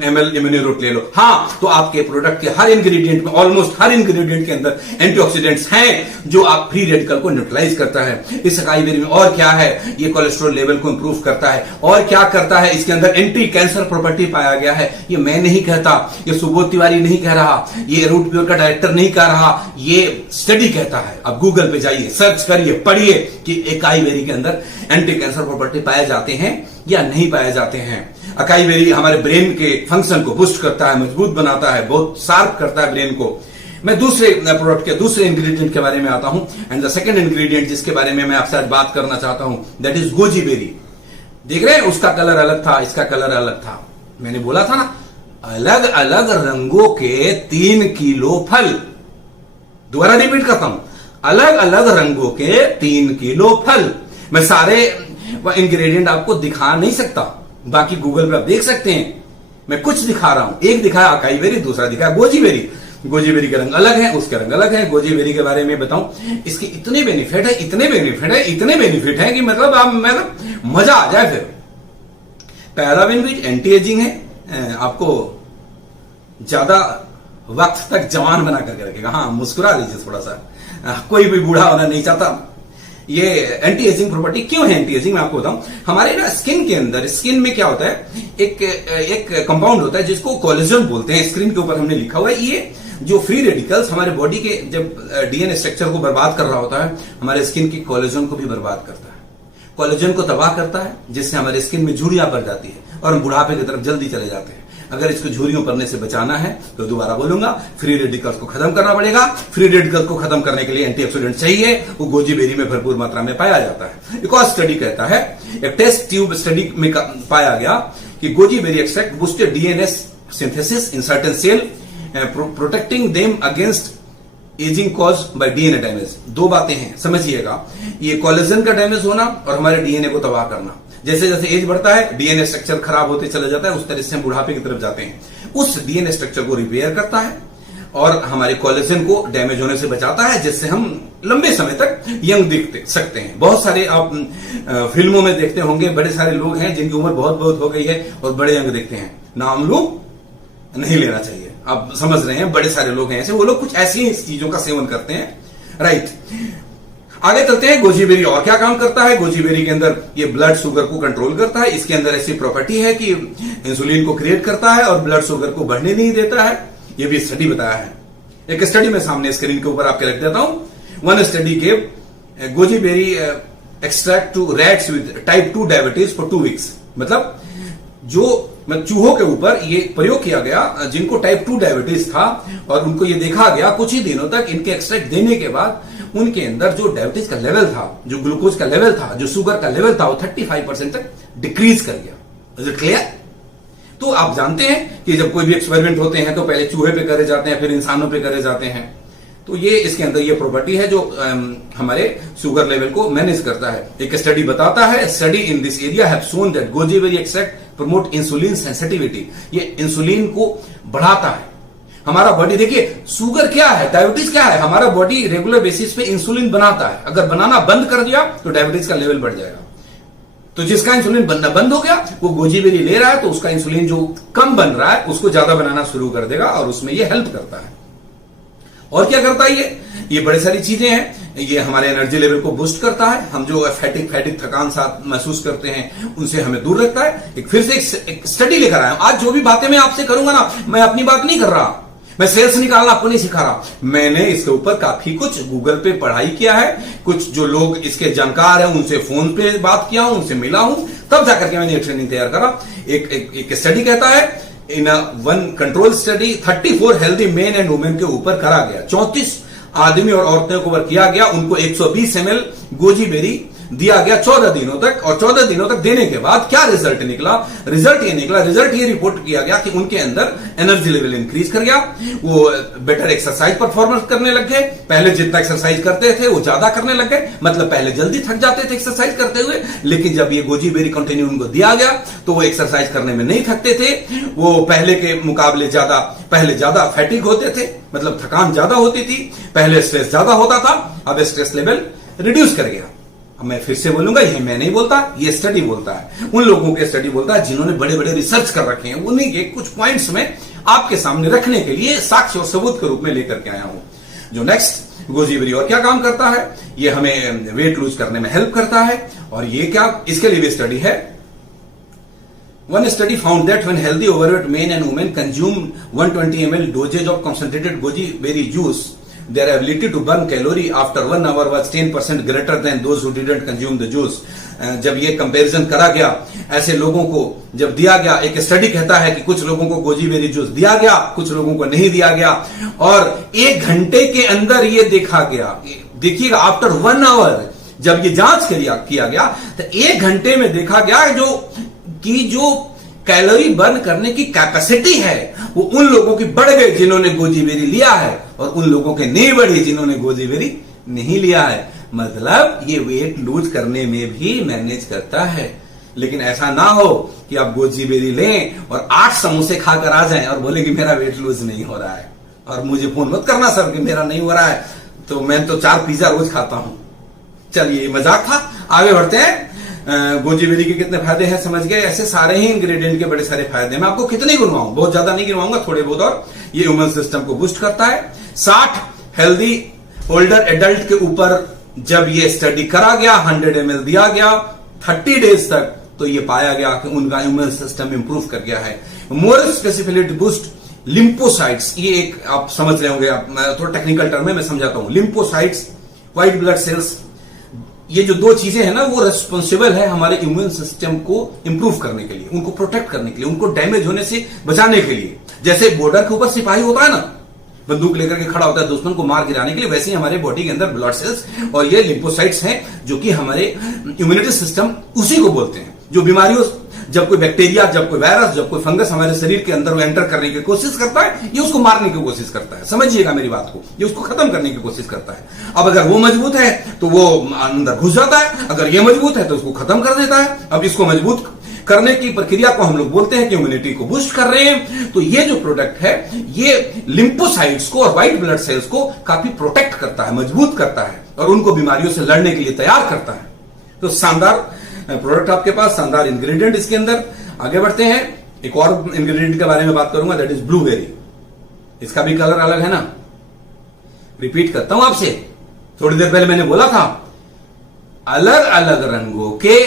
ml इम्यूनो रूट ले लो। हाँ, तो आपके प्रोडक्ट के हर इंग्रेडिएंट में, ऑलमोस्ट हर इंग्रेडिएंट के अंदर एंटीऑक्सीडेंट्स हैं जो आप फ्री रेडिकल को न्यूट्रलाइज करता है। इस अकाई बेरी में और क्या है? ये कोलेस्ट्रॉल लेवल को इंप्रूव करता है। और क्या करता है? इसके अंदर एंटी कैंसर प्रॉपर्टी पाया गया है। ये मैं नहीं कहता, ये सुबोध तिवारी नहीं कह रहा, ये रूट प्योर का डायरेक्टर नहीं कह रहा, ये स्टडी कहता है। अब गूगल पे जाइए, सर्च करिए, पढ़िए कि अकाई बेरी के अंदर एंटी कैंसर प्रॉपर्टी पाए जाते हैं या नहीं पाए जाते हैं। अकाई बेरी हमारे ब्रेन के फंक्शन को बूस्ट करता है, मजबूत बनाता है, बहुत शार्प करता है ब्रेन को। मैं दूसरे प्रोडक्ट के दूसरे इंग्रेडिएंट के बारे में आता हूं। एंड द सेकंड इंग्रेडिएंट जिसके बारे में मैं आपसे आज बात करना चाहता हूं, दैट इज गोजी बेरी। देख रहे हैं, उसका कलर अलग था, इसका कलर अलग था। मैंने बोला था ना, अलग अलग रंगों के 3 किलो फल। दोबारा रिपीट करता हूं, अलग अलग रंगों के 3 किलो फल। मैं सारे इंग्रेडिएंट आपको दिखा नहीं सकता, बाकी गूगल पे आप देख सकते हैं। मैं कुछ दिखा रहा हूं, एक दिखाया अकाई बेरी, दूसरा दिखाया गोजी बेरी। गोजी बेरी के रंग अलग है, उसके रंग अलग है। गोजी बेरी के बारे में बताऊं, इसके इतने बेनिफिट है, इतने बेनिफिट है, इतने बेनिफिट है कि मतलब आप मजा आ जाए। फिर पहला बेनिफिट एंटी एजिंग है, आपको ज्यादा वक्त तक जवान बना करके रखेगा। हाँ, मुस्कुरा लीजिए थोड़ा सा, कोई भी बूढ़ा होना नहीं चाहता। ये एंटी एजिंग प्रॉपर्टी क्यों है? एंटी एजिंग मैं आपको बताऊं, हमारे ना स्किन के अंदर, स्किन में क्या होता है, एक कंपाउंड होता है जिसको कोलेजन बोलते हैं। स्क्रीन के ऊपर हमने लिखा हुआ है। ये जो फ्री रेडिकल्स हमारे बॉडी के जब डीएनए स्ट्रक्चर को बर्बाद कर रहा होता है, हमारे स्किन की कोलेजन को भी बर्बाद करता है, कोलेजन को तबाह करता है, जिससे हमारे स्किन में झुर्रियां पड़ जाती है और हम बुढ़ापे की तरफ जल्दी चले जाते हैं। अगर इसको झुर्रियों पड़ने से बचाना है तो दोबारा बोलूंगा, फ्री रेडिकल्स को खत्म करना पड़ेगा। फ्री रेडिकल्स को खत्म करने के लिए एंटीऑक्सीडेंट चाहिए, वो गोजी बेरी में भरपूर मात्रा में पाया जाता है। एक और स्टडी कहता है, एक टेस्ट ट्यूब स्टडी में पाया गया कि goji berry extract boosted DNA synthesis in certain cell, protecting them against ageing cause by DNA damage. 2 बातें हैं, समझिएगा। ये कोलेजन का डैमेज होना और हमारे डीएनए को तबाह करना। जैसे जैसे एज बढ़ता है, डीएनए स्ट्रक्चर खराब होते चला जाता है, उस तरह से हम बुढ़ापे की तरफ जाते हैं। उस डीएनए स्ट्रक्चर को रिपेयर करता है और हमारे कोलेजन को डैमेज होने से बचाता है, जिससे हम लंबे समय तक यंग दिख सकते हैं। बहुत सारे आप फिल्मों में देखते होंगे, बड़े सारे लोग हैं जिनकी उम्र बहुत बहुत हो गई है और बड़े यंग दिखते हैं। नाम लोग नहीं लेना चाहिए, आप समझ रहे हैं, बड़े सारे लोग हैं ऐसे, वो लोग कुछ ऐसी ही चीजों का सेवन करते हैं। राइट, आगे चलते हैं। गोजी बेरी और क्या काम करता है? गोजी बेरी के अंदर ये ब्लड शुगर को कंट्रोल करता है। इसके अंदर ऐसी प्रॉपर्टी है कि इंसुलिन को क्रिएट करता है और ब्लड शुगर को बढ़ने नहीं देता है। ये भी स्टडी बताया है। एक स्टडी में सामने स्क्रीन के ऊपर आपके रख देता हूं। One study gave goji berry extract to rats with type 2 diabetes for 2 weeks. मतलब जो चूहों के ऊपर ये प्रयोग किया गया जिनको टाइप 2 डायबिटीज था, और उनको ये देखा गया कुछ ही दिनों तक इनके एक्सट्रैक्ट देने के बाद उनके अंदर जो डायबिटीज का लेवल था, जो ग्लूकोज का लेवल था, जो शुगर का लेवल था, वो 35% तक डिक्रीज कर गया। Is it clear? तो आप जानते हैं कि जब कोई भी एक्सपेरिमेंट होते हैं तो पहले चूहे पे करे जाते हैं, फिर इंसानों पे करे जाते हैं। तो ये इसके अंदर ये प्रॉपर्टी है जो हमारे शुगर लेवल को मैनेज करता है। एक स्टडी बताता है, study in this area have shown that goji berry extract promote insulin sensitivity. ये इंसुलिन को बढ़ाता है। हमारा बॉडी, देखिए शुगर क्या है, डायबिटीज क्या है, हमारा बॉडी रेगुलर बेसिस पे इंसुलिन बनाता है। अगर बनाना बंद कर दिया तो डायबिटीज का लेवल बढ़ जाएगा। तो जिसका इंसुलिन बनना बंद हो गया, वो गोजी बेरी ले रहा है तो उसका इंसुलिन जो कम बन रहा है उसको ज्यादा बनाना शुरू कर देगा और उसमें ये हेल्प करता है। और क्या करता है ये बड़ी सारी चीजें हैं। ये हमारे एनर्जी लेवल को बूस्ट करता है। हम जो फैटिक थकान साथ महसूस करते हैं उनसे हमें दूर रखता है। एक फिर से एक स्टडी लेकर आया हूं। आज जो भी बातें मैं आपसे करूंगा ना, मैं अपनी बात नहीं कर रहा, मैं सेल्स निकालना आपको नहीं सिखा रहा। मैंने इसके ऊपर काफी कुछ गूगल पे पढ़ाई किया है, कुछ जो लोग इसके जानकार हैं उनसे फोन पे बात किया हूं, उनसे मिला हूं, तब जाकर के मैंने ये ट्रेनिंग तैयार करा। एक स्टडी कहता है, in one control study 34 healthy main and women के ऊपर करा गया। 34 आदमी और औरतों के ऊपर किया गया। उनको 120 ml गोजी बेरी दिया गया 14 दिनों तक, और 14 दिनों तक देने के बाद क्या रिजल्ट निकला? रिजल्ट ये रिपोर्ट किया गया कि उनके अंदर एनर्जी लेवल इंक्रीज कर गया, वो बेटर एक्सरसाइज परफॉर्मेंस करने लग गए, पहले जितना एक्सरसाइज करते थे वो ज्यादा करने लग गए, मतलब पहले जल्दी थक जाते थे एक्सरसाइज करते हुए, लेकिन जब ये गोजी बेरी कंटिन्यू उनको दिया गया तो वो एक्सरसाइज करने में नहीं थकते थे, वो पहले के मुकाबले पहले ज्यादा फैटिक होते थे, मतलब थकान ज्यादा होती थी, पहले स्ट्रेस ज्यादा होता था, अब स्ट्रेस लेवल रिड्यूस कर गया। अब मैं फिर से बोलूंगा, ये मैं नहीं बोलता, ये स्टडी बोलता है, उन लोगों के स्टडी बोलता है जिन्होंने बड़े बड़े रिसर्च कर रखे हैं, उन्हीं के कुछ पॉइंट्स में आपके सामने रखने के लिए साक्ष्य और सबूत के रूप में लेकर के आया हूं। जो नेक्स्ट गोजी बेरी और क्या काम करता है, ये हमें वेट लूज करने में हेल्प करता है, और ये क्या, इसके लिए भी स्टडी है। One study found that when healthy overweight men and women consume 120 ml dosage of concentrated goji berry juice, their ability to burn calorie after 1 hour was 10% greater than those who didn't consume the juice. जब ये comparison करा गया, ऐसे लोगों को जब दिया गया, एक स्टडी कहता है कि कुछ लोगों को गोजी बेरी जूस दिया गया, कुछ लोगों को नहीं दिया गया, और 1 घंटे के अंदर ये देखा गया, देखिएगा आफ्टर 1 आवर जब ये जांच किया गया तो 1 घंटे में देखा गया जो कैलोरी बर्न करने की कैपेसिटी है वो उन लोगों की बढ़ गई जिन्होंने गोजी बेरी लिया है, और उन लोगों के नहीं बढ़ी जिन्होंने गोजी बेरी नहीं लिया है। मतलब ये वेट लूज करने में भी मैनेज करता है। लेकिन ऐसा ना हो कि आप गोजी बेरी लें और 8 समोसे खाकर आ जाएं और बोले कि मेरा वेट लूज नहीं हो रहा है, और मुझे फोन मत करना सर कि मेरा नहीं हो रहा है, तो मैं तो 4 पिज्जा रोज खाता हूं। चलिए, मजाक था, आगे बढ़ते हैं। गोजी बेरी के कितने फायदे हैं समझ गए। ऐसे सारे ही इंग्रेडिएंट के बड़े सारे फायदे, मैं आपको कितने गिनवाऊं, बहुत ज्यादा नहीं गिनवाऊंगा, थोड़े बहुत। और ये इम्यून सिस्टम को बूस्ट करता है। 60 हेल्दी ओल्डर एडल्ट के ऊपर जब ये स्टडी करा गया, 100 ml दिया गया 30 डेज तक, तो ये पाया गया कि उनका इम्यून सिस्टम इंप्रूव कर गया है। मोर स्पेसिफिकली बूस्ट लिम्फोसाइट्स, ये एक आप समझ रहे होंगे, मैं थोड़ा टेक्निकल टर्म में मैं समझाता हूं। लिम्फोसाइट्स, व्हाइट ब्लड सेल्स, ये जो 2 चीजें हैं ना, वो रेस्पॉन्सिबल है हमारे इम्यून सिस्टम को इंप्रूव करने के लिए, उनको प्रोटेक्ट करने के लिए, उनको डैमेज होने से बचाने के लिए। जैसे बॉर्डर के ऊपर सिपाही होता है ना, बंदूक लेकर के खड़ा होता है दुश्मन को मार गिराने के लिए, वैसे ही हमारे बॉडी के अंदर ब्लड सेल्स और ये लिम्फोसाइट्स हैं जो कि हमारे इम्यूनिटी सिस्टम उसी को बोलते हैं, जो बीमारियों, जब कोई बैक्टीरिया, जब कोई वायरस, जब कोई फंगस हमारे शरीर के अंदर वो एंटर करने की कोशिश करता है, ये उसको मारने की कोशिश करता है। समझिएगा मेरी बात को, ये उसको खत्म करने की कोशिश करता है। अब अगर वो मजबूत है तो वो अंदर घुस जाता है, अगर ये मजबूत है तो उसको खत्म कर देता है। अब इसको मजबूत करने की प्रक्रिया को हम लोग बोलते हैं कि इम्यूनिटी को बूस्ट कर रहे हैं। तो ये जो प्रोडक्ट है, ये लिम्फोसाइट्स को और व्हाइट ब्लड सेल्स को काफी प्रोटेक्ट करता है, मजबूत करता है, और उनको बीमारियों से लड़ने के लिए तैयार करता है। तो शानदार प्रोडक्ट आपके पास, शानदार इंग्रेडिएंट इसके अंदर। आगे बढ़ते हैं, एक और इंग्रेडिएंट के बारे में बात करूंगा, दैट इज ब्लूबेरी। इसका भी कलर अलग है ना, रिपीट करता हूं आपसे, थोड़ी देर पहले मैंने बोला था अलग अलग रंगों के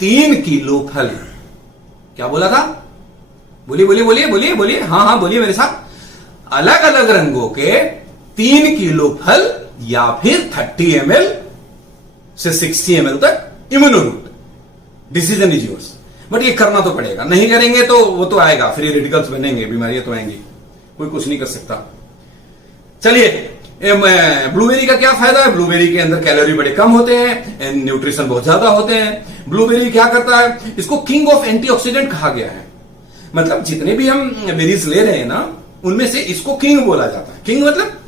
3 किलो फल। क्या बोला था? बोलिए बोलिए बोलिए बोलिए बोलिए, हाँ बोलिए मेरे साथ। अलग अलग रंगों के 3 किलो फल या फिर 30 ml से 60 ml तक इम्यूनोरूट। डिसीजन इज योर्स, बट ये करना तो पड़ेगा, नहीं करेंगे तो वो तो आएगा, फ्री रेडिकल्स बनेंगे, बीमारियां तो आएंगी, कोई कुछ नहीं कर सकता। चलिए, ब्लूबेरी का क्या फायदा है? ब्लूबेरी के अंदर कैलोरी बड़े कम होते हैं, न्यूट्रिशन बहुत ज्यादा होते हैं। ब्लूबेरी क्या करता है? इसको किंग ऑफ एंटीऑक्सीडेंट कहा गया है। मतलब जितने भी हम बेरीज ले रहे हैं ना, उनमें से इसको किंग बोला जाता है। किंग मतलब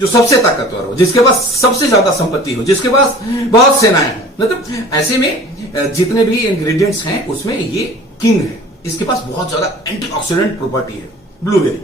जो सबसे ताकतवर हो, जिसके पास सबसे ज्यादा संपत्ति हो, जिसके पास बहुत सेनाएं हो। मतलब ऐसे में जितने भी इंग्रेडिएंट्स हैं उसमें ये किंग है। इसके पास बहुत ज्यादा एंटीऑक्सीडेंट प्रॉपर्टी है ब्लूबेरी।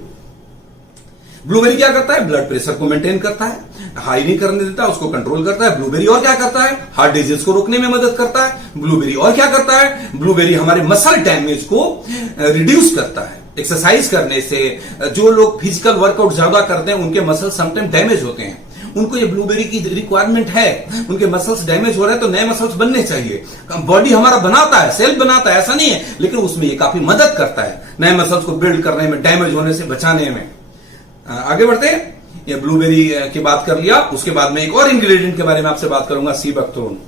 ब्लूबेरी क्या करता है? ब्लड प्रेशर को मेंटेन करता है, हाई नहीं करने देता, उसको कंट्रोल करता है। ब्लूबेरी और क्या करता है? हार्ट डिजीज को रोकने में मदद करता है। ब्लूबेरी और क्या करता है? ब्लूबेरी हमारे मसल डैमेज को रिड्यूस करता है। एक्सरसाइज करने से जो लोग फिजिकल वर्कआउट ज्यादा करते हैं उनके मसल समटाइम डैमेज होते हैं, उनको ये ब्लूबेरी की रिक्वायरमेंट है। उनके मसल्स डैमेज हो रहे हैं तो नए मसल्स बनने चाहिए। बॉडी हमारा बनाता है, सेल्फ बनाता है, ऐसा नहीं है, लेकिन उसमें ये काफी मदद करता है नए मसल्स को बिल्ड करने में, डैमेज होने से बचाने में। आगे बढ़ते हैं, ये ब्लूबेरी की बात कर लिया, उसके बाद में एक और इंग्रेडिएंट के बारे में आपसे बात करूंगा, सी बकथ्रोन।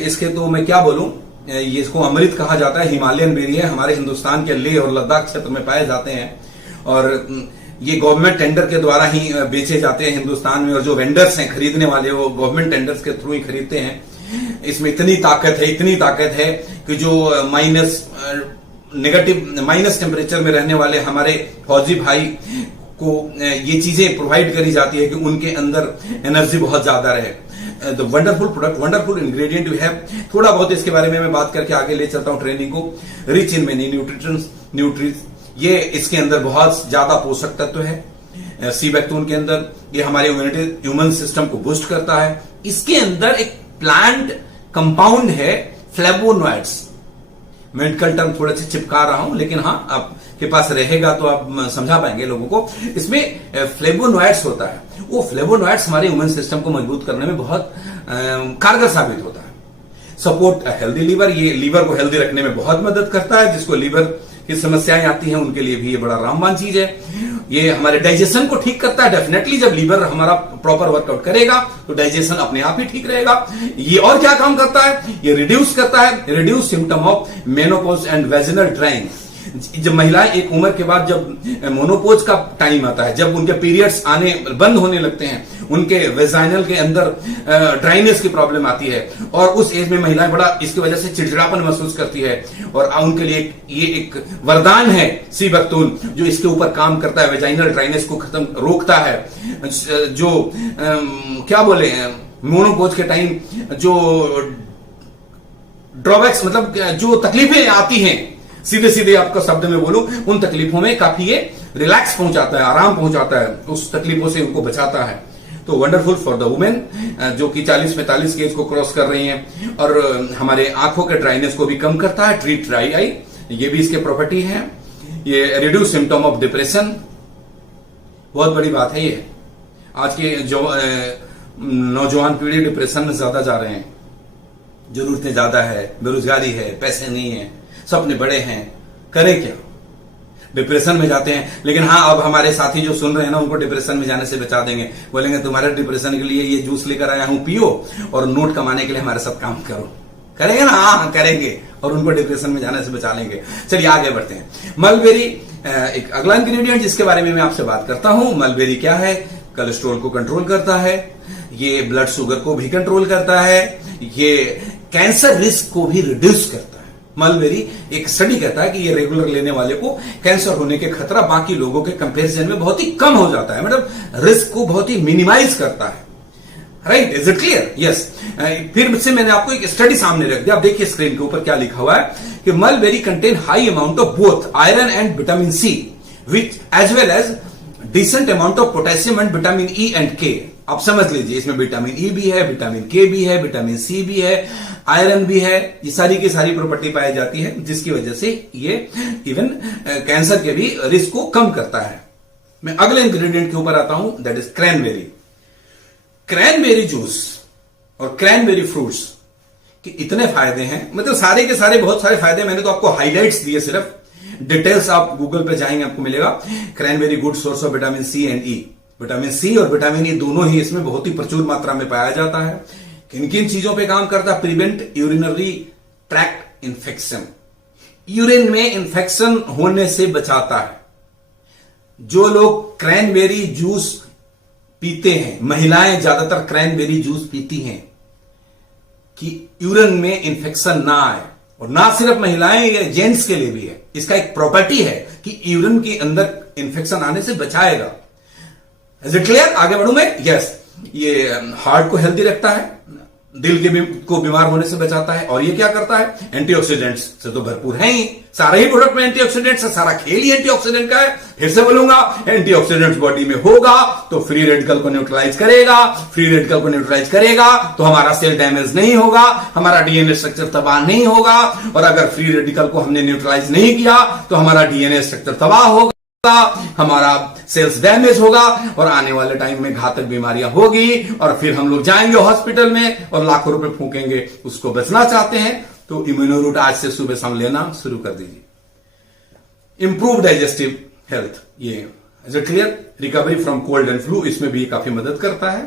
इसके तो मैं क्या बोलूं, ये इसको अमृत कहा जाता है, हिमालयन बेरी है, हमारे हिंदुस्तान के लेह और लद्दाख क्षेत्र में पाए जाते हैं, और ये गवर्नमेंट टेंडर के द्वारा ही बेचे जाते हैं हिंदुस्तान में, और जो वेंडर्स हैं, खरीदने वाले, वो गवर्नमेंट टेंडर्स के थ्रू ही खरीदते हैं। इसमें इतनी ताकत है कि जो माइनस टेम्परेचर में रहने वाले हमारे फौजी भाई को ये चीजें प्रोवाइड करी जाती है कि उनके अंदर एनर्जी बहुत ज्यादा रहे। The wonderful product, wonderful ingredient you have. थोड़ा बहुत इसके बारे में मैं बात करके आगे ले चलता हूं ट्रेनिंग को। रिच इन मेनी न्यूट्रीज, ये इसके अंदर बहुत ज्यादा पोषक तत्व है। सी बैक्टून के अंदर ये हमारे ह्यूमन सिस्टम को बूस्ट करता है। इसके अंदर एक प्लांट कंपाउंड है फ्लेवोनॉइड्स। मेडिकल टर्म थोड़ा सा चिपका रहा हूं, लेकिन हाँ आपके पास रहेगा तो आप समझा पाएंगे लोगों को। इसमें फ्लेवोनॉइड्स होता है। वो फ्लेवोनॉइड्स हमारे ह्यूमन सिस्टम को मजबूत करने में बहुत कारगर साबित होता है। सपोर्ट हेल्दी लीवर, ये लीवर को हेल्दी रखने में बहुत मदद करता है। जिसको लीवर की समस्याएं आती हैं उनके लिए भी ये बड़ा रामबान चीज है। ये हमारे डाइजेशन को ठीक करता है। डेफिनेटली जब लीवर हमारा प्रॉपर वर्कआउट करेगा तो डाइजेशन अपने आप ही ठीक रहेगा। ये और क्या काम करता है, ये रिड्यूस करता है, reduce symptom of menopause and vaginal drawing. जब महिलाएं एक उम्र के बाद जब मोनोपोज का टाइम आता है, जब उनके पीरियड्स आने बंद होने लगते हैं, उनके वेजाइनल के अंदर ड्राइनेस की प्रॉब्लम आती है और उस एज में महिलाएं बड़ा इसकी वजह से चिड़चिड़ापन महसूस करती है और उनके लिए ये एक वरदान है सी बैक्टून, जो इसके ऊपर काम करता है, वेजाइनल ड्राइनेस को खत्म रोकता है। जो क्या बोले, मोनोपोज के टाइम जो ड्रॉबैक्स, मतलब जो तकलीफें आती हैं, सीधे सीधे आपका शब्द में बोलूं, उन तकलीफों में काफी ये रिलैक्स पहुंचाता है, आराम पहुंचाता है, उस तकलीफों से उनको बचाता है। तो वंडरफुल फॉर द वुमेन जो कि 40-45 की एज को क्रॉस कर रही हैं, और हमारे आंखों के ड्राइनेस को भी कम करता है। ट्रीट ड्राई आई, ये भी इसके प्रॉपर्टी है। ये रिड्यूस सिम्टम ऑफ डिप्रेशन, बहुत बड़ी बात है ये। आज के जो नौजवान पीढ़ी डिप्रेशन में ज्यादा जा रहे हैं। जरूरतें ज्यादा है, बेरोजगारी है, पैसे नहीं है, सपने बड़े हैं, करें क्या, डिप्रेशन में जाते हैं। लेकिन हाँ, अब हमारे साथी जो सुन रहे हैं ना, उनको डिप्रेशन में जाने से बचा देंगे। बोलेंगे तुम्हारे डिप्रेशन के लिए ये जूस लेकर आया हूं, पियो और नोट कमाने के लिए हमारे साथ काम करो। करेंगे ना? हाँ करेंगे, और उनको डिप्रेशन में जाने से बचा लेंगे। चलिए आगे बढ़ते हैं। मलबेरी एक अगला इंग्रेडिएंट जिसके बारे में मैं आपसे बात करता हूं। मलबेरी क्या है? कोलेस्ट्रॉल को कंट्रोल करता है, ये ब्लड शुगर को भी कंट्रोल करता है, ये कैंसर रिस्क को भी रिड्यूस करता है। मलबेरी, एक स्टडी कहता है कि ये रेगुलर लेने वाले को कैंसर होने के खतरा बाकी लोगों के कंपैरिजन में बहुत ही कम हो जाता है, मतलब रिस्क को बहुत ही मिनिमाइज करता है। Right, is it clear? Yes. फिर से मैंने आपको एक स्टडी सामने रख दिया। आप देखिए स्क्रीन के ऊपर क्या लिखा हुआ है कि mulberry contain high amount of both iron and vitamin C, which as well as decent amount of potassium and vitamin E and K. आप समझ लीजिए, इसमें विटामिन ई भी है, विटामिन के भी है, विटामिन सी भी है, आयरन भी है। ये सारी की सारी प्रॉपर्टी पाई जाती है, जिसकी वजह से ये इवन कैंसर के भी रिस्क को कम करता है। मैं अगले इंग्रेडिएंट के ऊपर आता हूं, that is cranberry. Cranberry juice और क्रैनबेरी फ्रूट्स के इतने फायदे हैं, मतलब सारे के सारे बहुत सारे फायदे। मैंने तो आपको हाइलाइट्स दिए, सिर्फ डिटेल्स आप गूगल पे जाएंगे आपको मिलेगा। Cranberry good source of vitamin C and E. Vitamin C और विटामिन ई दोनों ही इसमें बहुत ही प्रचुर मात्रा में पाया जाता है। किन किन चीजों पे काम करता है? Prevent urinary tract infection, urine में इन्फेक्शन होने से बचाता है। जो लोग क्रैनबेरी जूस पीते हैं, महिलाएं ज्यादातर क्रैनबेरी जूस पीती हैं कि यूरिन में इन्फेक्शन ना आए, और ना सिर्फ महिलाएं, ये जेंट्स के लिए भी है। इसका एक प्रॉपर्टी है कि यूरिन के अंदर इन्फेक्शन आने से बचाएगा। Is it clear? आगे बढ़ू मैं? यस। ये हार्ट को हेल्दी रखता है, दिल के को बीमार होने से बचाता है, और ये क्या करता है? एंटीऑक्सीडेंट्स से तो भरपूर है ही, सारे ही प्रोडक्ट में एंटीऑक्सीडेंट्स है, सारा खेल ही एंटीऑक्सीडेंट का है। फिर से बोलूंगा, एंटीऑक्सीडेंट्स बॉडी में होगा तो फ्री रेडिकल को न्यूट्रलाइज करेगा, फ्री रेडिकल को न्यूट्रलाइज करेगा तो हमारा सेल डैमेज नहीं होगा, हमारा डीएनए स्ट्रक्चर तबाह नहीं होगा, और अगर फ्री रेडिकल को हमने न्यूट्रलाइज नहीं किया तो हमारा डीएनए स्ट्रक्चर तबाह होगा, हमारा सेल्स डैमेज होगा, और आने वाले टाइम में घातक बीमारियां होगी, और फिर हम लोग जाएंगे हॉस्पिटल में और लाखों रुपए फूकेंगे। उसको बचना चाहते हैं तो इम्यूनोरूट आज से सुबह शाम लेना शुरू कर दीजिए। इंप्रूव डाइजेस्टिव हेल्थ, ये is it clear? Recovery from cold and flu, इसमें भी काफी मदद करता है।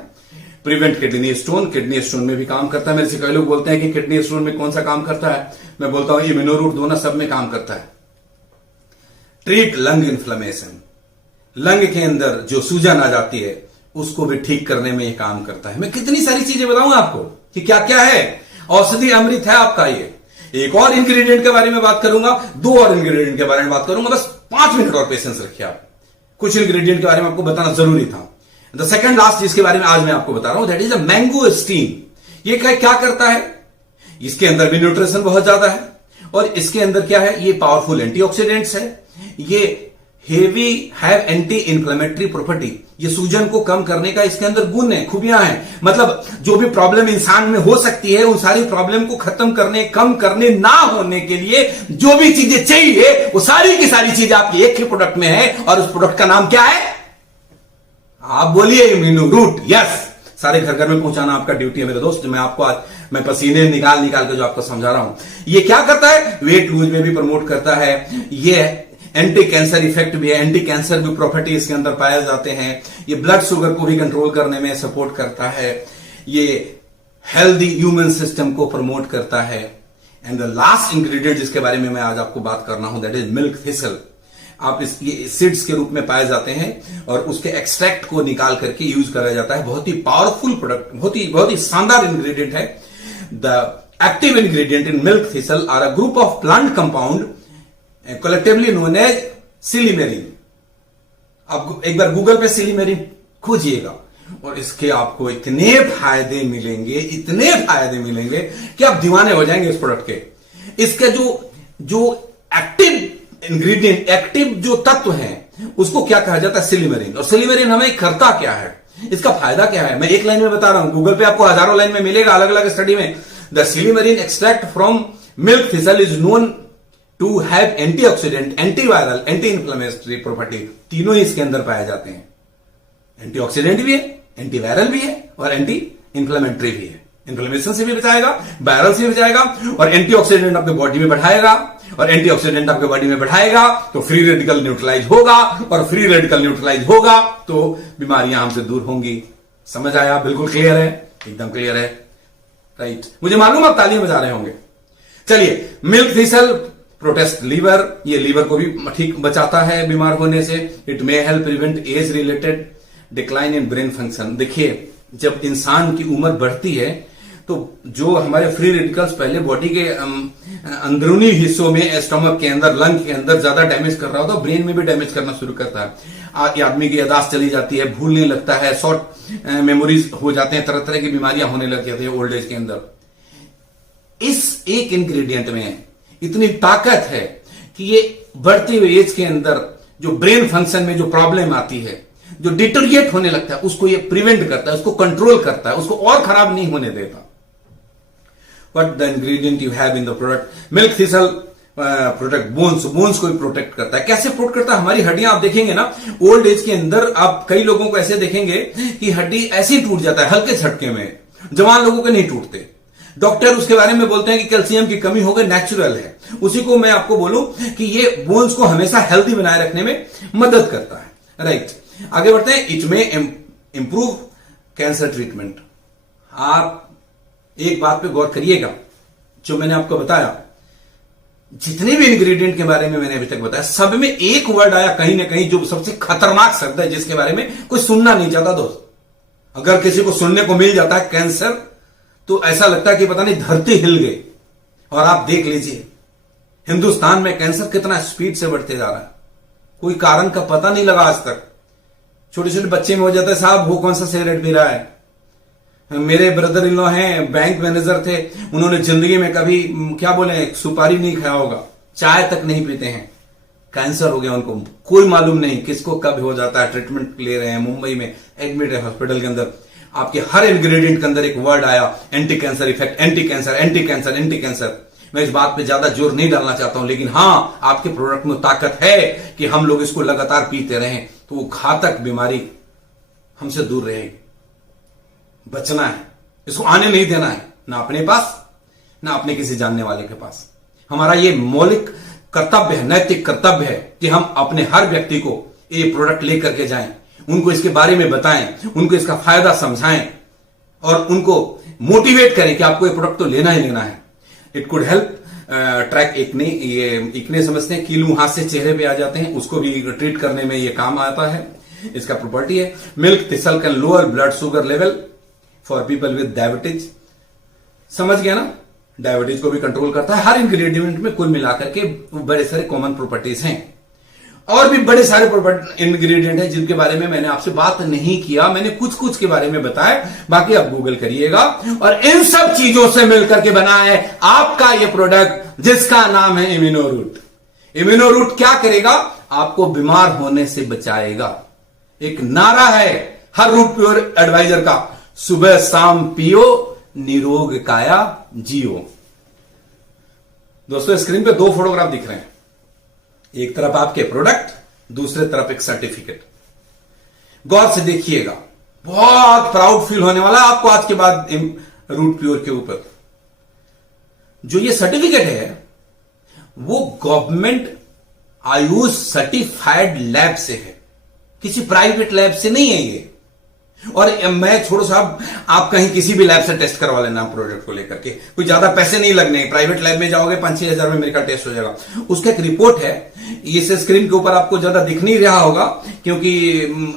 Prevent kidney stone, kidney stone में भी काम करता है। मेरे से कई लोग बोलते हैं कि किडनी स्टोन में कौन सा काम करता है, मैं बोलता हूं इम्यूनोरूट दोनों सब में काम करता है। ट्रीट लंग इन्फ्लेमेशन, लंग के अंदर जो सूजन आ जाती है उसको भी ठीक करने में ये काम करता है। मैं कितनी सारी चीजें बताऊंगा आपको कि क्या क्या है। औषधि अमृत है आपका ये। एक और इंग्रेडिएंट के बारे में बात करूंगा, दो और इंग्रेडिएंट के बारे में बात करूंगा, बस 5 मिनट और पेशेंस रखिए आप। कुछ इंग्रेडिएंट के बारे में आपको बताना जरूरी था। द सेकंड लास्ट जिसके बारे में आज मैं आपको बता रहा हूं, that is a mango steam. ये क्या करता है? इसके अंदर भी न्यूट्रिशन बहुत ज्यादा है और इसके अंदर क्या है, ये पावरफुल एंटीऑक्सीडेंट्स है, ये हैव एंटी इंफ्लेमेटरी प्रॉपर्टी, ये सूजन को कम करने का इसके अंदर गुण है, खूबियां हैं। मतलब जो भी प्रॉब्लम इंसान में हो सकती है, उन सारी प्रॉब्लम को खत्म करने, कम करने, ना होने के लिए जो भी चीजें चाहिए, वो सारी की सारी चीजें आपकी एक ही प्रोडक्ट में है। और उस प्रोडक्ट का नाम क्या है? आप बोलिए इम्यूनो रूट। यस, सारे घर घर में पहुंचाना आपका ड्यूटी है मेरे दोस्त। मैं आपको आज मैं पसीने निकाल के जो आपको समझा रहा हूं, ये क्या करता है? वेट लूज में भी प्रमोट करता है, ये एंटी कैंसर इफेक्ट भी है, एंटी कैंसर भी प्रॉपर्टी इसके अंदर पाए जाते हैं, ये ब्लड शुगर को भी कंट्रोल करने में सपोर्ट करता है, ये हेल्दी ह्यूमन सिस्टम को प्रमोट करता है। एंड द लास्ट इंग्रेडिएंट जिसके बारे में मैं आज आपको बात करना हूं, दैट इज मिल्क थिसल। आप ये सीड्स के रूप में पाए जाते हैं और उसके एक्सट्रैक्ट को निकाल करके यूज करा जाता है। बहुत ही पावरफुल प्रोडक्ट, बहुत ही शानदार इंग्रेडिएंट है। The active ingredient in milk thistle are a group of plant compound collectively known as silymarin. आप एक बार गूगल पे सिलीमेरिन खोजिएगा और इसके आपको इतने फायदे मिलेंगे कि आप दीवाने हो जाएंगे इस प्रोडक्ट के। इसके जो एक्टिव इंग्रेडिएंट, एक्टिव जो तत्व हैं, उसको क्या कहा जाता है? सिलीमेरिन। और सिलीमेरिन हमें करता क्या है, इसका फायदा क्या है, मैं एक लाइन में बता रहा हूं, गूगल पे आपको हजारों लाइन में मिलेगा अलग अलग स्टडी में। The silymarin extract from milk thistle is known to have antioxidant, antiviral, anti inflammatory property. तीनों ही इसके अंदर पाए जाते हैं। एंटीऑक्सीडेंट भी है, एंटीवायरल भी है और एंटी इंफ्लेमेटरी भी है। इन्फ्लेमेशन से भी बचाएगा, वायरल से भी बचाएगा और एंटीऑक्सीडेंट आपके बॉडी में बढ़ाएगा। और एंटीऑक्सीडेंट आपके बॉडी में बढ़ाएगा तो फ्री रेडिकल न्यूट्रलाइज होगा और फ्री रेडिकल न्यूट्रलाइज होगा तो बीमारियां हमसे दूर होंगी। समझ आया? बिल्कुल क्लियर है, एकदम क्लियर है, राइट। मुझे मालूम आप तालियां बजा रहे होंगे। चलिए, मिल्क थिसल प्रोटेस्ट लीवर, ये लीवर को भी ठीक बचाता है बीमार होने से। It may help prevent age related decline in brain function. देखिए, जब इंसान की उम्र बढ़ती है तो जो हमारे फ्री रेडिकल्स पहले बॉडी के अंदरूनी हिस्सों में, स्टमक के अंदर, लंग के अंदर ज्यादा डैमेज कर रहा होता है, ब्रेन में भी डैमेज करना शुरू करता है। आदमी की याददाश्त चली जाती है, भूलने लगता है, शॉर्ट मेमोरीज हो जाते हैं, तरह तरह की बीमारियां होने लग जाती है ओल्ड एज के अंदर। इस एक इंग्रेडिएंट में इतनी ताकत है कि ये बढ़ती हुई एज के अंदर जो ब्रेन फंक्शन में जो प्रॉब्लम आती है, जो डिटोरिएट होने लगता है, उसको ये प्रिवेंट करता है, उसको कंट्रोल करता है, उसको और खराब नहीं होने देता। What the ingredient you have in the product? Milk thistle protect bones को भी प्रोटेक्ट करता है। कैसे प्रोटेक्ट करता है? हमारी हड्डियां आप देखेंगे ना, ओल्ड एज के अंदर आप कई लोगों को ऐसे देखेंगे कि हड्डी ऐसे ही टूट जाता है हल्के झटके में, जवान लोगों के नहीं टूटते। डॉक्टर उसके बारे में बोलते हैं कि कैल्शियम की कमी हो गई, नेचुरल है। उसी को मैं आपको बोलूं कि ये बोन्स को हमेशा हेल्दी बनाए रखने में मदद करता है, राइट। आगे बढ़ते हैं। इट में इंप्रूव कैंसर ट्रीटमेंट। आप एक बात पे गौर करिएगा, जो मैंने आपको बताया, जितने भी इंग्रेडिएंट के बारे में मैंने अभी तक बताया, सब में एक वर्ड आया कहीं ना कहीं जो सबसे खतरनाक शब्द है, जिसके बारे में कोई सुनना नहीं चाहता दोस्त। अगर किसी को सुनने को मिल जाता है कैंसर, तो ऐसा लगता है कि पता नहीं धरती हिल गई। और आप देख लीजिए हिंदुस्तान में कैंसर कितना स्पीड से बढ़ते जा रहा है, कोई कारण का पता नहीं लगा आज तक। छोटे छोटे बच्चे में हो जाता है, साहब वो कौन सा सिगरेट पी रहा है। मेरे ब्रदर इन लॉ हैं, बैंक मैनेजर थे, उन्होंने जिंदगी में कभी क्या बोले सुपारी नहीं खाया होगा, चाय तक नहीं पीते हैं, कैंसर हो गया उनको, कोई मालूम नहीं किसको कब हो जाता है। ट्रीटमेंट ले रहे हैं, मुंबई में एडमिट है हॉस्पिटल के अंदर। आपके हर इंग्रेडिएंट के अंदर एक वर्ड आया, anti cancer effect, anti cancer, anti cancer, anti cancer. मैं इस बात पे ज्यादा जोर नहीं डालना चाहता हूं, लेकिन हां, आपके प्रोडक्ट में ताकत है कि हम लोग इसको लगातार पीते रहें तो वो घातक बीमारी हमसे दूर रहेगी। बचना है, इसको आने नहीं देना है, ना अपने पास ना अपने किसी जानने वाले के पास। हमारा ये मौलिक कर्तव्य है, नैतिक कर्तव्य है कि हम अपने हर व्यक्ति को ये प्रोडक्ट लेकर के जाएं, उनको इसके बारे में बताएं, उनको इसका फायदा समझाएं और उनको मोटिवेट करें कि आपको ये प्रोडक्ट तो लेना ही लेना है। It could help track acne, ये एक्ने समझते हैं, कील मुंह हाथ से चेहरे पे आ जाते हैं, उसको भी ट्रीट करने में ये काम आता है। इसका प्रॉपर्टी है milk thistle can lower blood sugar level for people with diabetes. समझ गया ना? डायबिटीज को भी कंट्रोल करता है। हर इंग्रेडिएंट में कुल मिलाकर के बड़े सारे कॉमन प्रॉपर्टीज हैं। और भी बड़े सारे इंग्रेडिएंट हैं जिनके बारे में मैंने आपसे बात नहीं किया, मैंने कुछ कुछ के बारे में बताया, बाकी आप गूगल करिएगा। और इन सब चीजों से मिलकर के बना है आपका ये प्रोडक्ट जिसका नाम है इम्यूनोरूट। इम्यूनोरूट क्या करेगा? आपको बीमार होने से बचाएगा। एक नारा है हर रूट प्योर एडवाइजर का, सुबह शाम पियो निरोग काया जियो। दोस्तों स्क्रीन पे 2 फोटोग्राफ दिख रहे हैं, एक तरफ आपके प्रोडक्ट, दूसरे तरफ एक सर्टिफिकेट। गौर से देखिएगा, बहुत प्राउड फील होने वाला आपको आज के बाद रूट प्योर के ऊपर। जो ये सर्टिफिकेट है वो गवर्नमेंट आयुष सर्टिफाइड लैब से है, किसी प्राइवेट लैब से नहीं है ये। और मैं छोड़ो साहब, आप कहीं किसी भी लैब से टेस्ट करवा लेना प्रोडक्ट को लेकर के, कोई ज्यादा पैसे नहीं लगने। प्राइवेट लैब में जाओगे 5-6 हजार में मेरे का टेस्ट हो जाएगा। उसका एक रिपोर्ट है, इस स्क्रीन के ऊपर आपको ज्यादा दिख नहीं रहा होगा क्योंकि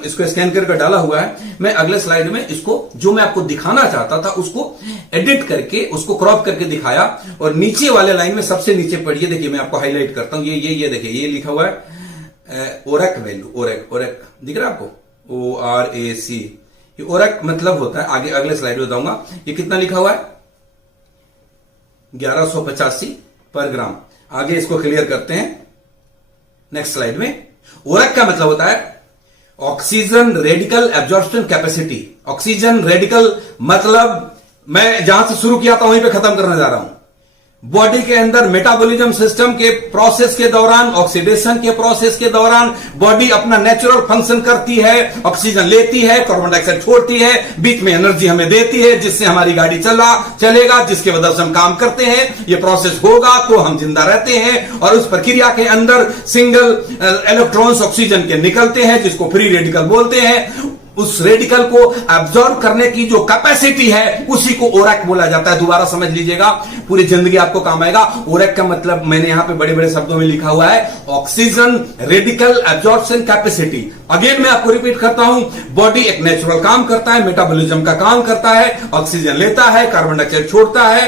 इसको स्कैन करके डाला हुआ है। मैं अगले स्लाइड में इसको जो मैं आपको दिखाना चाहता था उसको एडिट करके उसको क्रॉप करके दिखाया। और नीचे वाले लाइन में सबसे नीचे पढ़िए, देखिए मैं आपको हाईलाइट करता हूं। ये देखिए, ये लिखा हुआ है ओरेक वैल्यू। ओरेक दिख रहा है आपको? ORAC। ये ओरेक मतलब होता है, आगे अगले स्लाइड में बताऊंगा। ये कितना लिखा हुआ है? 1185 पर ग्राम। आगे इसको क्लियर करते हैं नेक्स्ट स्लाइड में। ओरेक का मतलब होता है oxygen radical absorption capacity. Oxygen radical मतलब मैं जहां से शुरू किया था वहीं पे खत्म करने जा रहा हूं। बॉडी के अंदर मेटाबॉलिज्म सिस्टम के प्रोसेस के दौरान, ऑक्सीडेशन के प्रोसेस के दौरान बॉडी अपना नेचुरल फंक्शन करती है, ऑक्सीजन लेती है, कार्बन डाइऑक्साइड छोड़ती है, बीच में एनर्जी हमें देती है जिससे हमारी गाड़ी चलेगा, जिसके वजह से हम काम करते हैं। ये प्रोसेस होगा तो हम जिंदा रहते हैं। और उस प्रक्रिया के अंदर सिंगल इलेक्ट्रॉन्स ऑक्सीजन के निकलते हैं जिसको फ्री रेडिकल बोलते हैं। उस रेडिकल को एब्जॉर्ब करने की जो कैपेसिटी है उसी को ओरेक बोला जाता है। दोबारा समझ लीजिएगा, पूरी जिंदगी आपको काम आएगा। ओरेक का मतलब मैंने यहां पे बड़े बड़े शब्दों में लिखा हुआ है oxygen radical absorption capacity. Again मैं आपको रिपीट करता हूं, बॉडी एक नेचुरल काम करता है, मेटाबॉलिज्म का काम करता है, ऑक्सीजन लेता है, कार्बन डाइऑक्साइड छोड़ता है।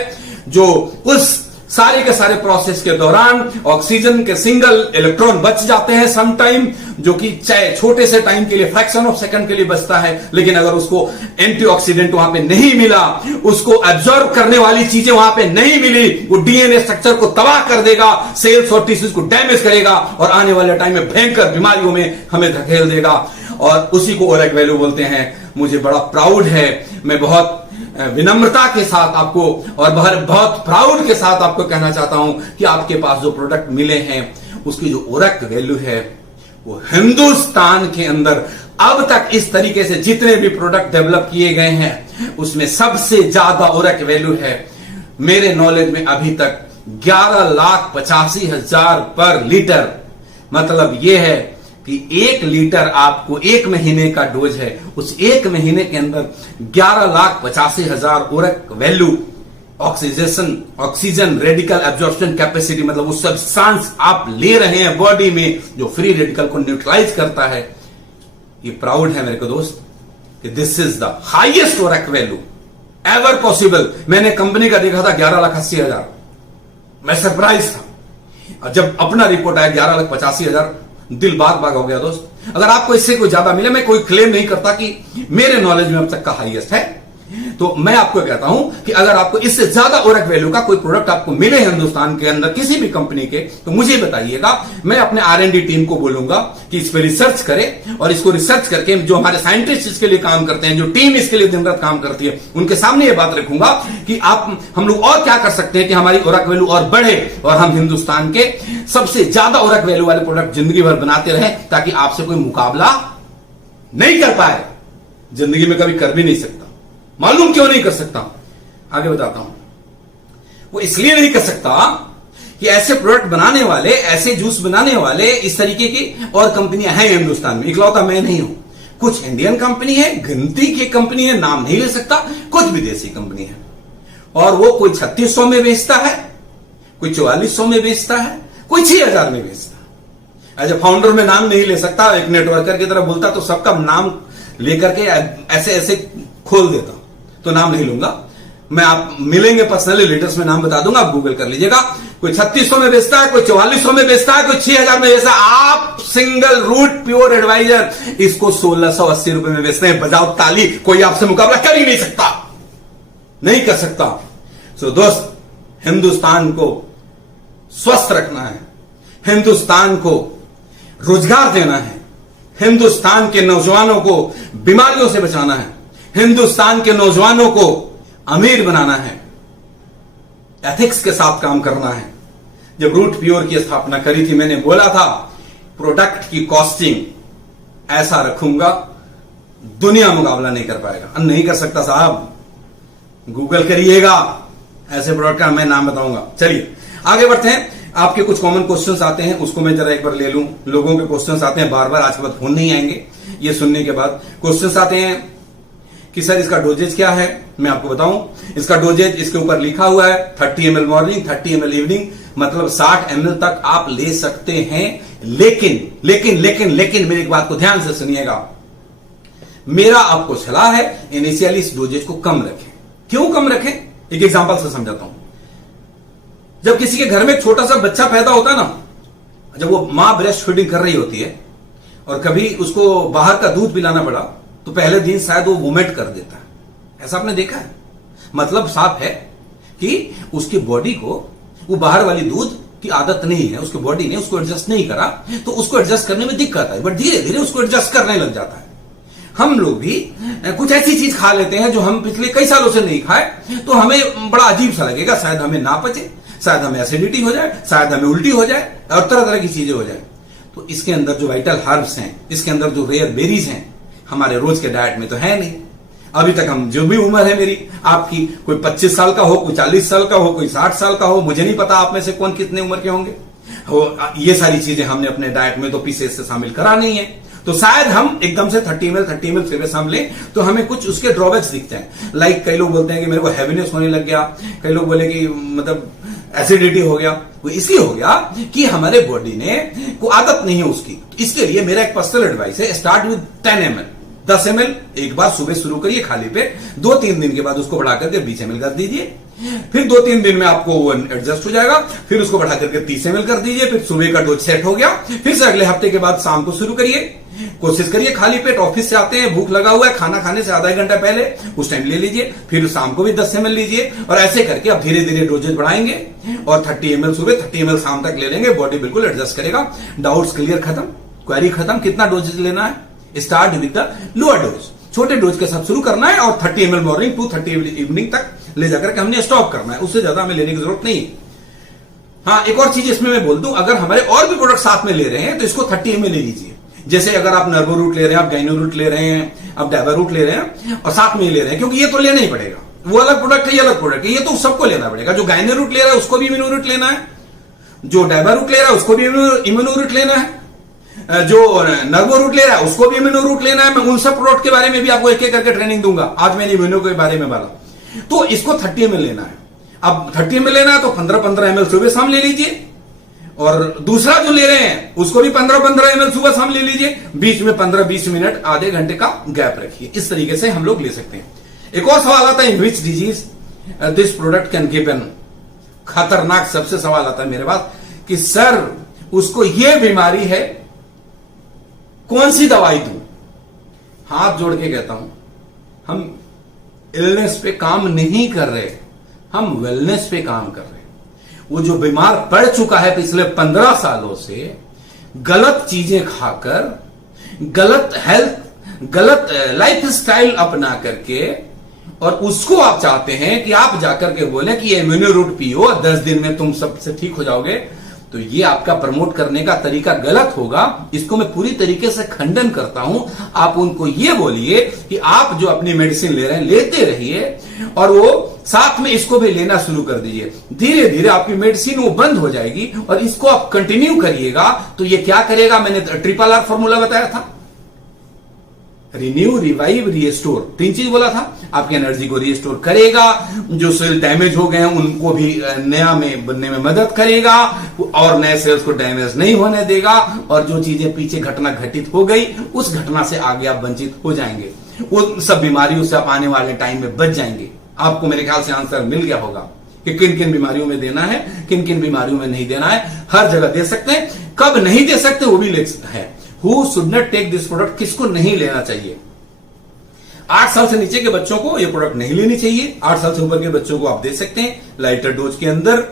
जो उस सारे के सारे प्रोसेस के दौरान ऑक्सीजन के सिंगल इलेक्ट्रॉन बच जाते हैं सम टाइम, जो कि चाहे छोटे से टाइम के लिए, फ्रैक्शन ऑफ सेकंड के लिए बचता है। लेकिन अगर उसको एंटीऑक्सीडेंट वहां पे नहीं मिला, उसको एब्जॉर्ब करने वाली चीजें वहां पे नहीं मिली, वो डीएनए स्ट्रक्चर को तबाह कर देगा, सेल्स और टिश्यूज को डैमेज करेगा और आने वाले टाइम में भयंकर बीमारियों में हमें धकेल देगा। और उसी को ओरेक वैल्यू बोलते हैं। मुझे बड़ा प्राउड है, मैं बहुत विनम्रता के साथ आपको और बहुत प्राउड के साथ आपको कहना चाहता हूं कि आपके पास जो प्रोडक्ट मिले हैं उसकी जो ओरेक वैल्यू है वो हिंदुस्तान के अंदर अब तक इस तरीके से जितने भी प्रोडक्ट डेवलप किए गए हैं उसमें सबसे ज्यादा ओरेक वैल्यू है। मेरे नॉलेज में अभी तक 11,85,000 पर लीटर। मतलब यह है कि 1 लीटर आपको 1 महीने का डोज है, उस 1 महीने के अंदर 11,85,000 ORAC value oxygen radical absorption capacity, मतलब वो सब्सटेंस आप ले रहे हैं बॉडी में जो फ्री रेडिकल को न्यूट्रलाइज करता है। ये प्राउड है मेरे को दोस्त कि this is the highest ओरेक value ever possible. मैंने कंपनी का देखा था 11,80,000, मैं सरप्राइज था। और जब अपना रिपोर्ट आया 11,85,000, दिल बाग बाग हो गया दोस्त। अगर आपको इससे कोई ज्यादा मिले, मैं कोई क्लेम नहीं करता कि मेरे नॉलेज में अब तक का हाईएस्ट है, तो मैं आपको कहता हूं कि अगर आपको इससे ज्यादा ओरेक वैल्यू का कोई प्रोडक्ट आपको मिले हिंदुस्तान के अंदर किसी भी कंपनी के, तो मुझे बताइएगा। मैं अपने R&D टीम को बोलूंगा कि इस पर रिसर्च करे और इसको रिसर्च करके जो हमारे साइंटिस्ट इसके लिए काम करते हैं, जो टीम इसके लिए दिन रात काम करती है, उनके सामने ये बात रखूंगा कि हम लोग और क्या कर सकते हैं कि हमारी ओरेक वैल्यू और बढ़े और हम हिंदुस्तान के सबसे ज्यादा ओरेक वैल्यू वाले प्रोडक्ट जिंदगी भर बनाते रहे, ताकि आपसे कोई मुकाबला नहीं कर पाए, जिंदगी में कभी कर भी नहीं सकता। मालूम क्यों नहीं कर सकता? आगे बताता हूं। वो इसलिए नहीं कर सकता कि ऐसे प्रोडक्ट बनाने वाले, ऐसे जूस बनाने वाले इस तरीके की और कंपनियां हैं हिंदुस्तान में। इकलौता मैं नहीं हूं, कुछ इंडियन कंपनी है, गिनती की कंपनी है, नाम नहीं ले सकता, कुछ विदेशी कंपनी है। और वो कोई 3600 में बेचता है, कोई 4400 में बेचता है, कोई 6000 में बेचता है। एज ए फाउंडर में नाम नहीं ले सकता, एक नेटवर्कर की तरह बोलता तो सबका नाम लेकर के ऐसे ऐसे खोल देता, तो नाम नहीं लूंगा। मैं आप मिलेंगे पर्सनली, लीडर्स में नाम बता दूंगा, आप गूगल कर लीजिएगा। कोई 3600 में बेचता है, कोई 4400 में बेचता है, कोई 6000 में बेचता है। आप सिंगल रूट प्योर एडवाइजर इसको 1680 रुपए में बेचते हैं। बजाओ ताली, कोई आपसे मुकाबला कर ही नहीं सकता, नहीं कर सकता। सो दोस्त, हिंदुस्तान को स्वस्थ रखना है, हिंदुस्तान को रोजगार देना है, हिंदुस्तान के नौजवानों को बीमारियों से बचाना है, हिंदुस्तान के नौजवानों को अमीर बनाना है, एथिक्स के साथ काम करना है। जब रूट प्योर की स्थापना करी थी, मैंने बोला था प्रोडक्ट की कॉस्टिंग ऐसा रखूंगा दुनिया मुकाबला नहीं कर पाएगा। नहीं कर सकता साहब, गूगल करिएगा, ऐसे प्रोडक्ट का मैं नाम बताऊंगा। चलिए आगे बढ़ते हैं। आपके कुछ कॉमन क्वेश्चंस आते हैं, उसको मैं जरा एक बार ले लूं। लोगों के क्वेश्चंस आते हैं बार बार, आज के बाद फोन नहीं आएंगे। ये सुनने के बाद क्वेश्चंस आते हैं कि सर इसका डोजेज क्या है। मैं आपको बताऊं, इसका डोजेज इसके ऊपर लिखा हुआ है 30 ml मॉर्निंग, 30 ml इवनिंग, मतलब 60 ml तक आप ले सकते हैं। लेकिन लेकिन लेकिन लेकिन मेरी एक बात को ध्यान से सुनिएगा, मेरा आपको सलाह है इनिशियली इस डोजेज को कम रखें। क्यों कम रखें, एक एग्जांपल से समझाता हूं। जब किसी के घर में छोटा सा बच्चा पैदा होता है ना, जब वो मां ब्रेस्ट फीडिंग कर रही होती है और कभी उसको बाहर का दूध पिलाना पड़ा, तो पहले दिन शायद वो वोमिट कर देता है। ऐसा आपने देखा है? मतलब साफ है कि उसकी बॉडी को वो बाहर वाली दूध की आदत नहीं है, उसकी बॉडी ने उसको एडजस्ट नहीं करा, तो उसको एडजस्ट करने में दिक्कत आई, बट धीरे धीरे उसको एडजस्ट करने लग जाता है। हम लोग भी कुछ ऐसी चीज खा लेते हैं जो हम पिछले कई सालों से नहीं खाए, तो हमें बड़ा अजीब सा लगेगा, शायद हमें ना पचे, शायद हमें एसिडिटी हो जाए, शायद हमें उल्टी हो जाए और तरह तरह की चीजें हो जाए। तो इसके अंदर जो वाइटल हर्ब्स हैं, इसके अंदर जो रेयर बेरीज हैं, हमारे रोज के डाइट में तो है नहीं। अभी तक हम, जो भी उम्र है मेरी, आपकी, कोई 25 साल का हो, कोई 40 साल का हो, कोई 60 साल का हो, मुझे नहीं पता आप में से कौन कितने उम्र के होंगे, ये सारी चीजें हमने अपने डाइट में तो पीछे से शामिल करा नहीं है। तो शायद हम एकदम से 30 ml सुबह शाम लें तो हमें कुछ उसके ड्रॉबैक्स दिखते हैं। लाइक कई लोग बोलते हैं कि मेरे को हैवीनेस होने लग गया, कई लोग बोले कि मतलब एसिडिटी हो गया। वो इसलिए हो गया कि हमारे बॉडी ने को आदत नहीं है उसकी। इसके लिए मेरा एक पर्सनल एडवाइस है, स्टार्ट विद 10 ml, 10 ml एक बार सुबह शुरू करिए खाली पे, 2-3 दिन के बाद उसको बढ़ा करके 20 ml कर दीजिए, फिर 2-3 दिन में आपको वो एडजस्ट हो जाएगा, फिर उसको बढ़ा करके 30 ml कर दीजिए, फिर सुबह का डोज सेट हो गया, फिर से अगले हफ्ते के बाद शाम को शुरू करिए। कोशिश करिए खाली पेट, ऑफिस से आते हैं, भूख लगा हुआ है, खाना खाने से आधा घंटा पहले उस टाइम ले लीजिए, फिर शाम को भी 10 ml लीजिए, और ऐसे करके आप धीरे धीरे डोजेज बढ़ाएंगे और 30 ml सुबह, 30 ml शाम तक ले लेंगे, बॉडी बिल्कुल एडजस्ट करेगा। डाउट्स क्लियर खत्म, क्वेरी खत्म। कितना डोजेज लेना है? Start with the lower dose, छोटे डोज के साथ शुरू करना है और 30 ml morning to 30 ml evening तक ले जाकर के हमने स्टॉप करना है, उससे ज्यादा हमें लेने की जरूरत नहीं। हाँ, एक और चीज इसमें मैं बोल दूं, अगर हमारे और भी प्रोडक्ट साथ में ले रहे हैं तो इसको 30 ml ले लीजिए। जैसे अगर आप नर्वो रूट ले रहे हैं, आप गाइनो रूट ले रहे हैं, आप डायबा रूट ले रहे हैं और साथ में ही ले रहे हैं, क्योंकि ये तो लेना ही पड़ेगा। वो अलग प्रोडक्ट है, ये अलग प्रोडक्ट है, ये तो सबको लेना पड़ेगा। जो गाइनो रूट ले रहा है उसको भी इम्यूनो रूट लेना है, जो डायबा रूट ले रहा है उसको भी इम्यूनो रूट लेना है, जो नर्वो रूट ले रहा है उसको भी इम्यूनो रूट लेना है। मैं उन सब प्रोडक्ट के बारे में भी आपको एक एक करके ट्रेनिंग दूंगा। आज मैंने इम्यूनो के बारे में बोला, तो इसको 30 ml लेना है। अब 30 ml लेना है तो 15-15 ml सुबह शाम ले लीजिए, और दूसरा जो ले रहे हैं उसको भी 15-15 ml सुबह शाम ले लीजिए, बीच में 15-20 मिनट, आधे घंटे का गैप रखिए। इस तरीके से हम लोग ले सकते हैं। एक और सवाल आता है, in which disease this product can given. खतरनाक सबसे सवाल आता है मेरे पास कि सर उसको ये बीमारी है, कौन सी दवाई दूं? हाथ जोड़ के कहता हूं, हम इलनेस पे काम नहीं कर रहे, हम वेलनेस पे काम कर रहे हैं। वो जो बीमार पड़ चुका है पिछले 15 सालों से, गलत चीजें खाकर, गलत हेल्थ, गलत लाइफ स्टाइल अपना करके, और उसको आप चाहते हैं कि आप जाकर के बोले कि ये इम्यूनो रूट पियो 10 दिन में तुम सबसे ठीक हो जाओगे, तो ये आपका प्रमोट करने का तरीका गलत होगा। इसको मैं पूरी तरीके से खंडन करता हूं। आप उनको ये बोलिए कि आप जो अपनी मेडिसिन ले रहे हैं लेते रहिए, और वो साथ में इसको भी लेना शुरू कर दीजिए। धीरे धीरे आपकी मेडिसिन वो बंद हो जाएगी और इसको आप कंटिन्यू करिएगा। तो ये क्या करेगा? मैंने RRR फॉर्मूला बताया था, रिन्यू, रिवाइव, रिस्टोर, 3 चीज बोला था। आपकी एनर्जी को रिस्टोर करेगा, जो सेल डैमेज हो गए हैं उनको भी नया में बनने में मदद करेगा, और नए सेल्स को डैमेज नहीं होने देगा, और जो चीजें पीछे घटना घटित हो गई उस घटना से आगे आप वंचित हो जाएंगे, वो सब बीमारियों से आप आने वाले टाइम में बच जाएंगे। आपको मेरे ख्याल से आंसर मिल गया होगा कि किन किन बीमारियों में देना है, किन किन बीमारियों में नहीं देना है। हर जगह दे सकते हैं, कब नहीं दे सकते वो भी ले सकते हैं। Who should not take this product, किसको नहीं लेना चाहिए। 8 साल से नीचे के बच्चों को ये प्रोडक्ट नहीं लेनी चाहिए। 8 साल से ऊपर के बच्चों को आप दे सकते हैं लाइटर डोज के अंदर।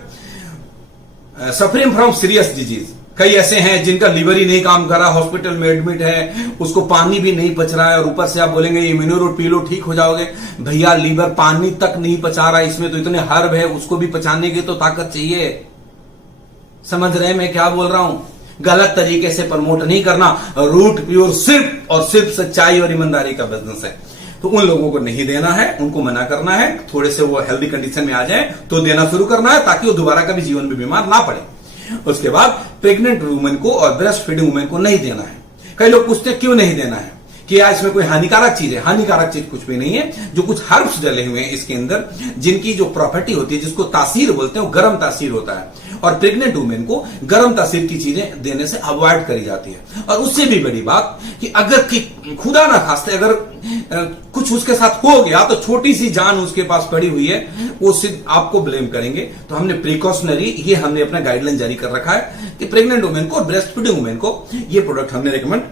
सफरिंग फ्रॉम सीरियस डिजीज, कई ऐसे हैं जिनका लीवर ही नहीं काम कर रहा, हॉस्पिटल में एडमिट है, उसको पानी भी नहीं पच रहा है, और ऊपर से आप बोलेंगे इम्यूनोरूट पी लो ठीक हो जाओगे। भैया लीवर पानी तक नहीं पचा रहा, इसमें तो इतने हर्ब है, उसको भी पचाने की तो ताकत चाहिए। समझ रहे हैं मैं क्या बोल रहा हूं। गलत तरीके से प्रमोट नहीं करना। रूट प्योर सिर्फ और सिर्फ सच्चाई और ईमानदारी का बिजनेस है, तो उन लोगों को नहीं देना है, उनको मना करना है। थोड़े से वो हेल्दी कंडीशन में आ जाए तो देना शुरू करना है, ताकि वो दोबारा कभी जीवन में बीमार ना पड़े। उसके बाद प्रेग्नेंट वुमेन को और ब्रेस्ट फीडिंग वुमेन को नहीं देना है। कई लोग पूछते क्यों नहीं देना है, कि यार इसमें कोई हानिकारक चीज है। हानिकारक चीज कुछ भी नहीं है। जो कुछ हर्ब्स डले हुए हैं इसके अंदर, जिनकी जो प्रॉपर्टी होती है, जिसको तासीर बोलते हैं, वो गर्म तासीर होता है, और प्रेग्नेंट वुमेन को गर्म तासीर की चीजें देने से अवॉइड करी जाती है। और उससे भी बड़ी बात कि अगर कि खुदा ना खास्ते अगर कुछ उसके साथ हो गया, तो छोटी सी जान उसके पास पड़ी हुई है, वो सिर्फ आपको ब्लेम करेंगे। तो हमने प्रिकॉशनरी ये हमने अपना गाइडलाइन जारी कर रखा है कि प्रेग्नेंट वुमेन को और ब्रेस्ट फीडिंग वुमेन को ये प्रोडक्ट हमने रिकमेंड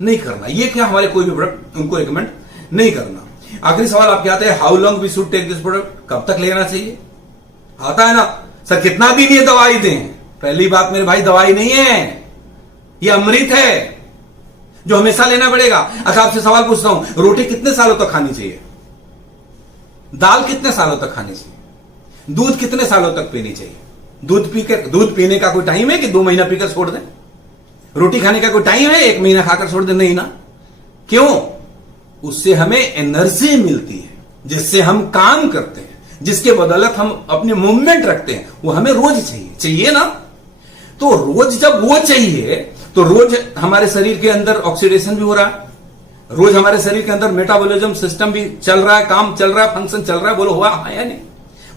नहीं करना। ये क्या हमारे कोई भी प्रोडक्ट उनको रिकमेंड नहीं करना। आखिरी सवाल आपके आते हैं, how long we should take this product, कब तक लेना चाहिए। आता है ना सर, कितना दिन ये दवाई दें। पहली बात मेरे भाई, दवाई नहीं है, ये अमृत है जो हमेशा लेना पड़ेगा। अच्छा आपसे सवाल पूछता हूं, रोटी कितने सालों तक खानी चाहिए, दाल कितने सालों तक खानी चाहिए, दूध कितने सालों तक पीनी चाहिए। दूध पीने का कोई टाइम है कि 2 महीना पीकर छोड़ दें। रोटी खाने का कोई टाइम है 1 महीना खाकर छोड़ दें, नहीं ना। क्यों? उससे हमें एनर्जी मिलती है, जिससे हम काम करते हैं, जिसके बदौलत हम अपने मूवमेंट रखते हैं, वो हमें रोज चाहिए ना। तो रोज जब वो चाहिए, तो रोज हमारे शरीर के अंदर ऑक्सीडेशन भी हो रहा है, रोज हमारे शरीर के अंदर मेटाबॉलिज्म सिस्टम भी चल रहा है, काम चल रहा है, फंक्शन चल रहा है। बोलो हुआ है या नहीं?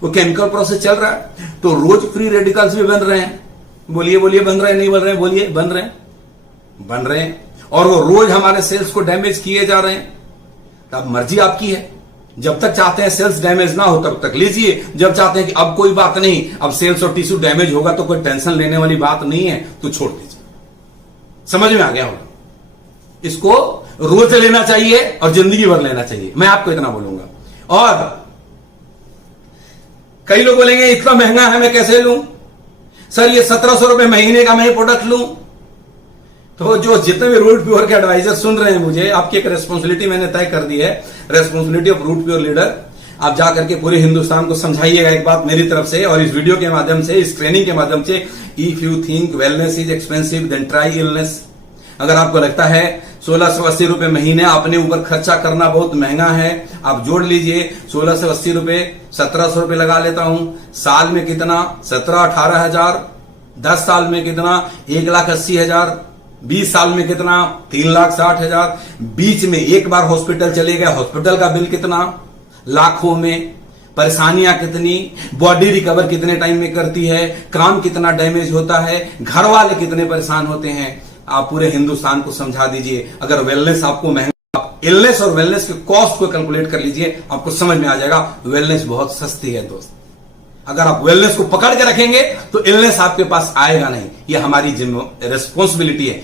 वो केमिकल प्रोसेस चल रहा है, तो रोज फ्री रेडिकल्स भी बन रहे हैं। बोलिए बोलिए, बन रहे हैं नहीं बन रहे हैं? बोलिए, बन रहे हैं। और वो रोज हमारे सेल्स को डैमेज किए जा रहे हैं। तो अब मर्जी आपकी है, जब तक चाहते हैं सेल्स डैमेज ना हो तब तक लीजिए, जब चाहते हैं कि अब कोई बात नहीं, अब सेल्स और टिश्यू डैमेज होगा तो कोई टेंशन लेने वाली बात नहीं है, तो छोड़ दीजिए। समझ में आ गया होगा। इसको रोज लेना चाहिए और जिंदगी भर लेना चाहिए, मैं आपको इतना बोलूंगा। और कई लोग बोलेंगे इतना महंगा है, मैं कैसे लूं सर, ये 1700 रुपए महीने का मैं प्रोडक्ट लूं। तो जो जितने भी रूट प्योर के एडवाइजर सुन रहे हैं, मुझे आपकी एक रेस्पॉन्सिबिलिटी मैंने तय कर दी है, responsibility of Root Pure leader. आप जाकर के पूरे हिंदुस्तान को समझाइएगा एक बात मेरी तरफ से, और इस वीडियो के माध्यम से, इस ट्रेनिंग के माध्यम से, if you think wellness is expensive than try illness. अगर आपको लगता है 1680 रुपए महीने अपने ऊपर खर्चा करना बहुत महंगा है, आप जोड़ लीजिए 1680 रुपए, 1700 रुपए लगा लेता हूं। साल में कितना? 17-18 हजार। 10 साल में कितना? 1,80,000। 20 साल में कितना? 3,60,000। बीच में एक बार हॉस्पिटल चले गए, हॉस्पिटल का बिल कितना? लाखों में। परेशानियां कितनी, बॉडी रिकवर कितने टाइम में करती है, काम कितना डैमेज होता है, घर वाले कितने परेशान होते हैं। आप पूरे हिंदुस्तान को समझा दीजिए। अगर वेलनेस आपको महंगा, इलनेस और वेलनेस के कॉस्ट को कैलकुलेट कर लीजिए, आपको समझ में आ जाएगा वेलनेस बहुत सस्ती है दोस्त। अगर आप वेलनेस को पकड़ के रखेंगे तो इलनेस आपके पास आएगा नहीं। ये हमारी रिस्पॉन्सिबिलिटी है,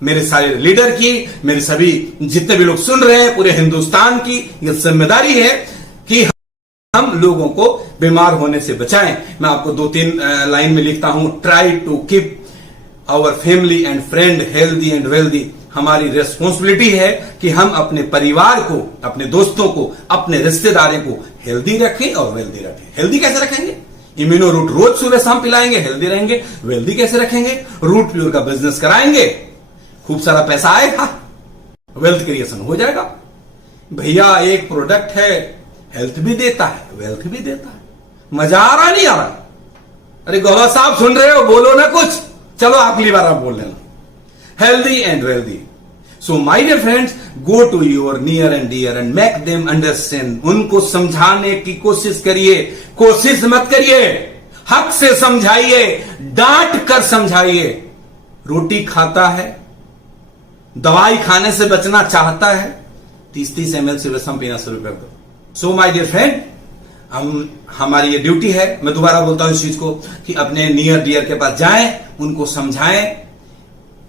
मेरे सारे लीडर की, मेरे सभी जितने भी लोग सुन रहे हैं, पूरे हिंदुस्तान की ये जिम्मेदारी है कि हम लोगों को बीमार होने से बचाएं। मैं आपको 2-3 लाइन में लिखता हूं, try to keep our family and friend healthy and wealthy. हमारी रेस्पॉन्सिबिलिटी है कि हम अपने परिवार को, अपने दोस्तों को, अपने रिश्तेदारों को हेल्दी रखें और वेल्दी रखें। हेल्दी कैसे रखेंगे? इम्यूनो रूट रोज सुबह शाम पिलाएंगे, हेल्दी रहेंगे। वेल्दी कैसे रखेंगे? रूट प्योर का बिजनेस कराएंगे, खूब सारा पैसा आएगा, वेल्थ क्रिएशन हो जाएगा। भैया एक प्रोडक्ट है, हेल्थ भी देता है, वेल्थ भी देता है। मजा आ रहा नहीं आ रहा? अरे गौरव साहब सुन रहे हो, बोलो ना कुछ। चलो अगली बार आप बोल लेना, healthy and wealthy. So my dear friends, go to your near and dear and make them understand. उनको समझाने की कोशिश करिए, कोशिश मत करिए, हक से समझाइए, डांट कर समझाइए। रोटी खाता है, दवाई खाने से बचना चाहता है, 30-30 ml सुबह शाम पीना शुरू कर दो। सो माय डियर फ्रेंड, हमारी ये ड्यूटी है, मैं दोबारा बोलता हूं इस चीज को, कि अपने नियर डियर के पास जाएं, उनको समझाएं,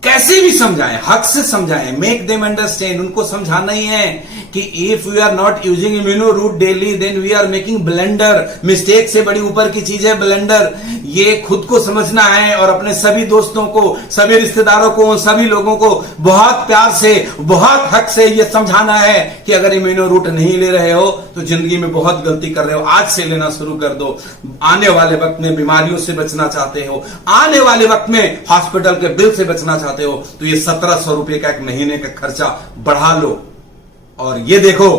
कैसे भी समझाएं, हक से समझाएं, मेक देम अंडरस्टैंड। उनको समझाना ही है कि if we are not using immuno root daily then we are making blunder. Mistake से बड़ी ऊपर की चीज है ब्लेंडर। ये खुद को समझना है और अपने सभी दोस्तों को, सभी रिश्तेदारों को, सभी लोगों को बहुत प्यार से, बहुत हक से ये समझाना है कि अगर इम्यूनो रूट नहीं ले रहे हो तो जिंदगी में बहुत गलती कर रहे हो, आज से लेना शुरू कर दो। आने वाले वक्त में बीमारियों से बचना चाहते हो, आने वाले वक्त में हॉस्पिटल के बिल से बचना चाहते हो, तो ये 1700 रुपए का एक महीने का खर्चा बढ़ा लो और ये देखो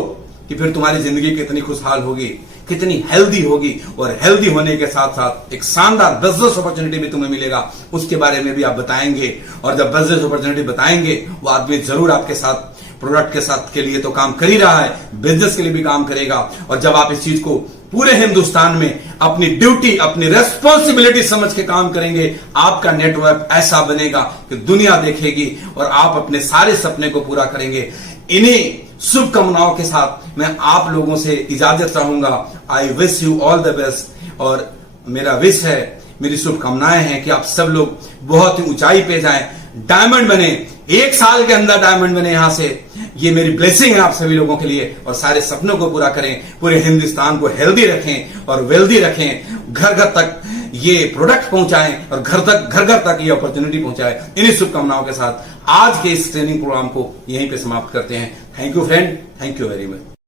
कि फिर तुम्हारी जिंदगी कितनी खुशहाल होगी, कितनी हेल्दी होगी। और हेल्दी होने के साथ साथ एक शानदार बिजनेस अपॉर्चुनिटी भी तुम्हें मिलेगा, उसके बारे में भी आप बताएंगे। और जब बिजनेस अपॉर्चुनिटी बताएंगे, वो आदमी जरूर आपके साथ, प्रोडक्ट के साथ के लिए तो काम कर ही रहा है, बिजनेस के लिए भी काम करेगा। और जब आप इस चीज को पूरे हिंदुस्तान में अपनी ड्यूटी, अपनी रेस्पॉन्सिबिलिटी समझ के काम करेंगे, आपका नेटवर्क ऐसा बनेगा कि दुनिया देखेगी और आप अपने सारे सपने को पूरा करेंगे। इन्हीं शुभकामनाओं के साथ मैं आप लोगों से इजाजत चाहूंगा। I wish you all the best. और मेरा विश है, मेरी शुभकामनाएं हैं कि आप सब लोग बहुत ही ऊंचाई पे जाएं, डायमंड बने, 1 साल के अंदर डायमंड बने। यहां से ये मेरी ब्लेसिंग है आप सभी लोगों के लिए, और सारे सपनों को पूरा करें, पूरे हिंदुस्तान को हेल्दी रखें और वेल्दी रखें, घर घर तक ये प्रोडक्ट पहुंचाएं और घर घर तक ये अपॉर्चुनिटी पहुंचाएं। इन्हीं शुभकामनाओं के साथ आज के इस ट्रेनिंग प्रोग्राम को यहीं पे समाप्त करते हैं। Thank you friend, thank you very much.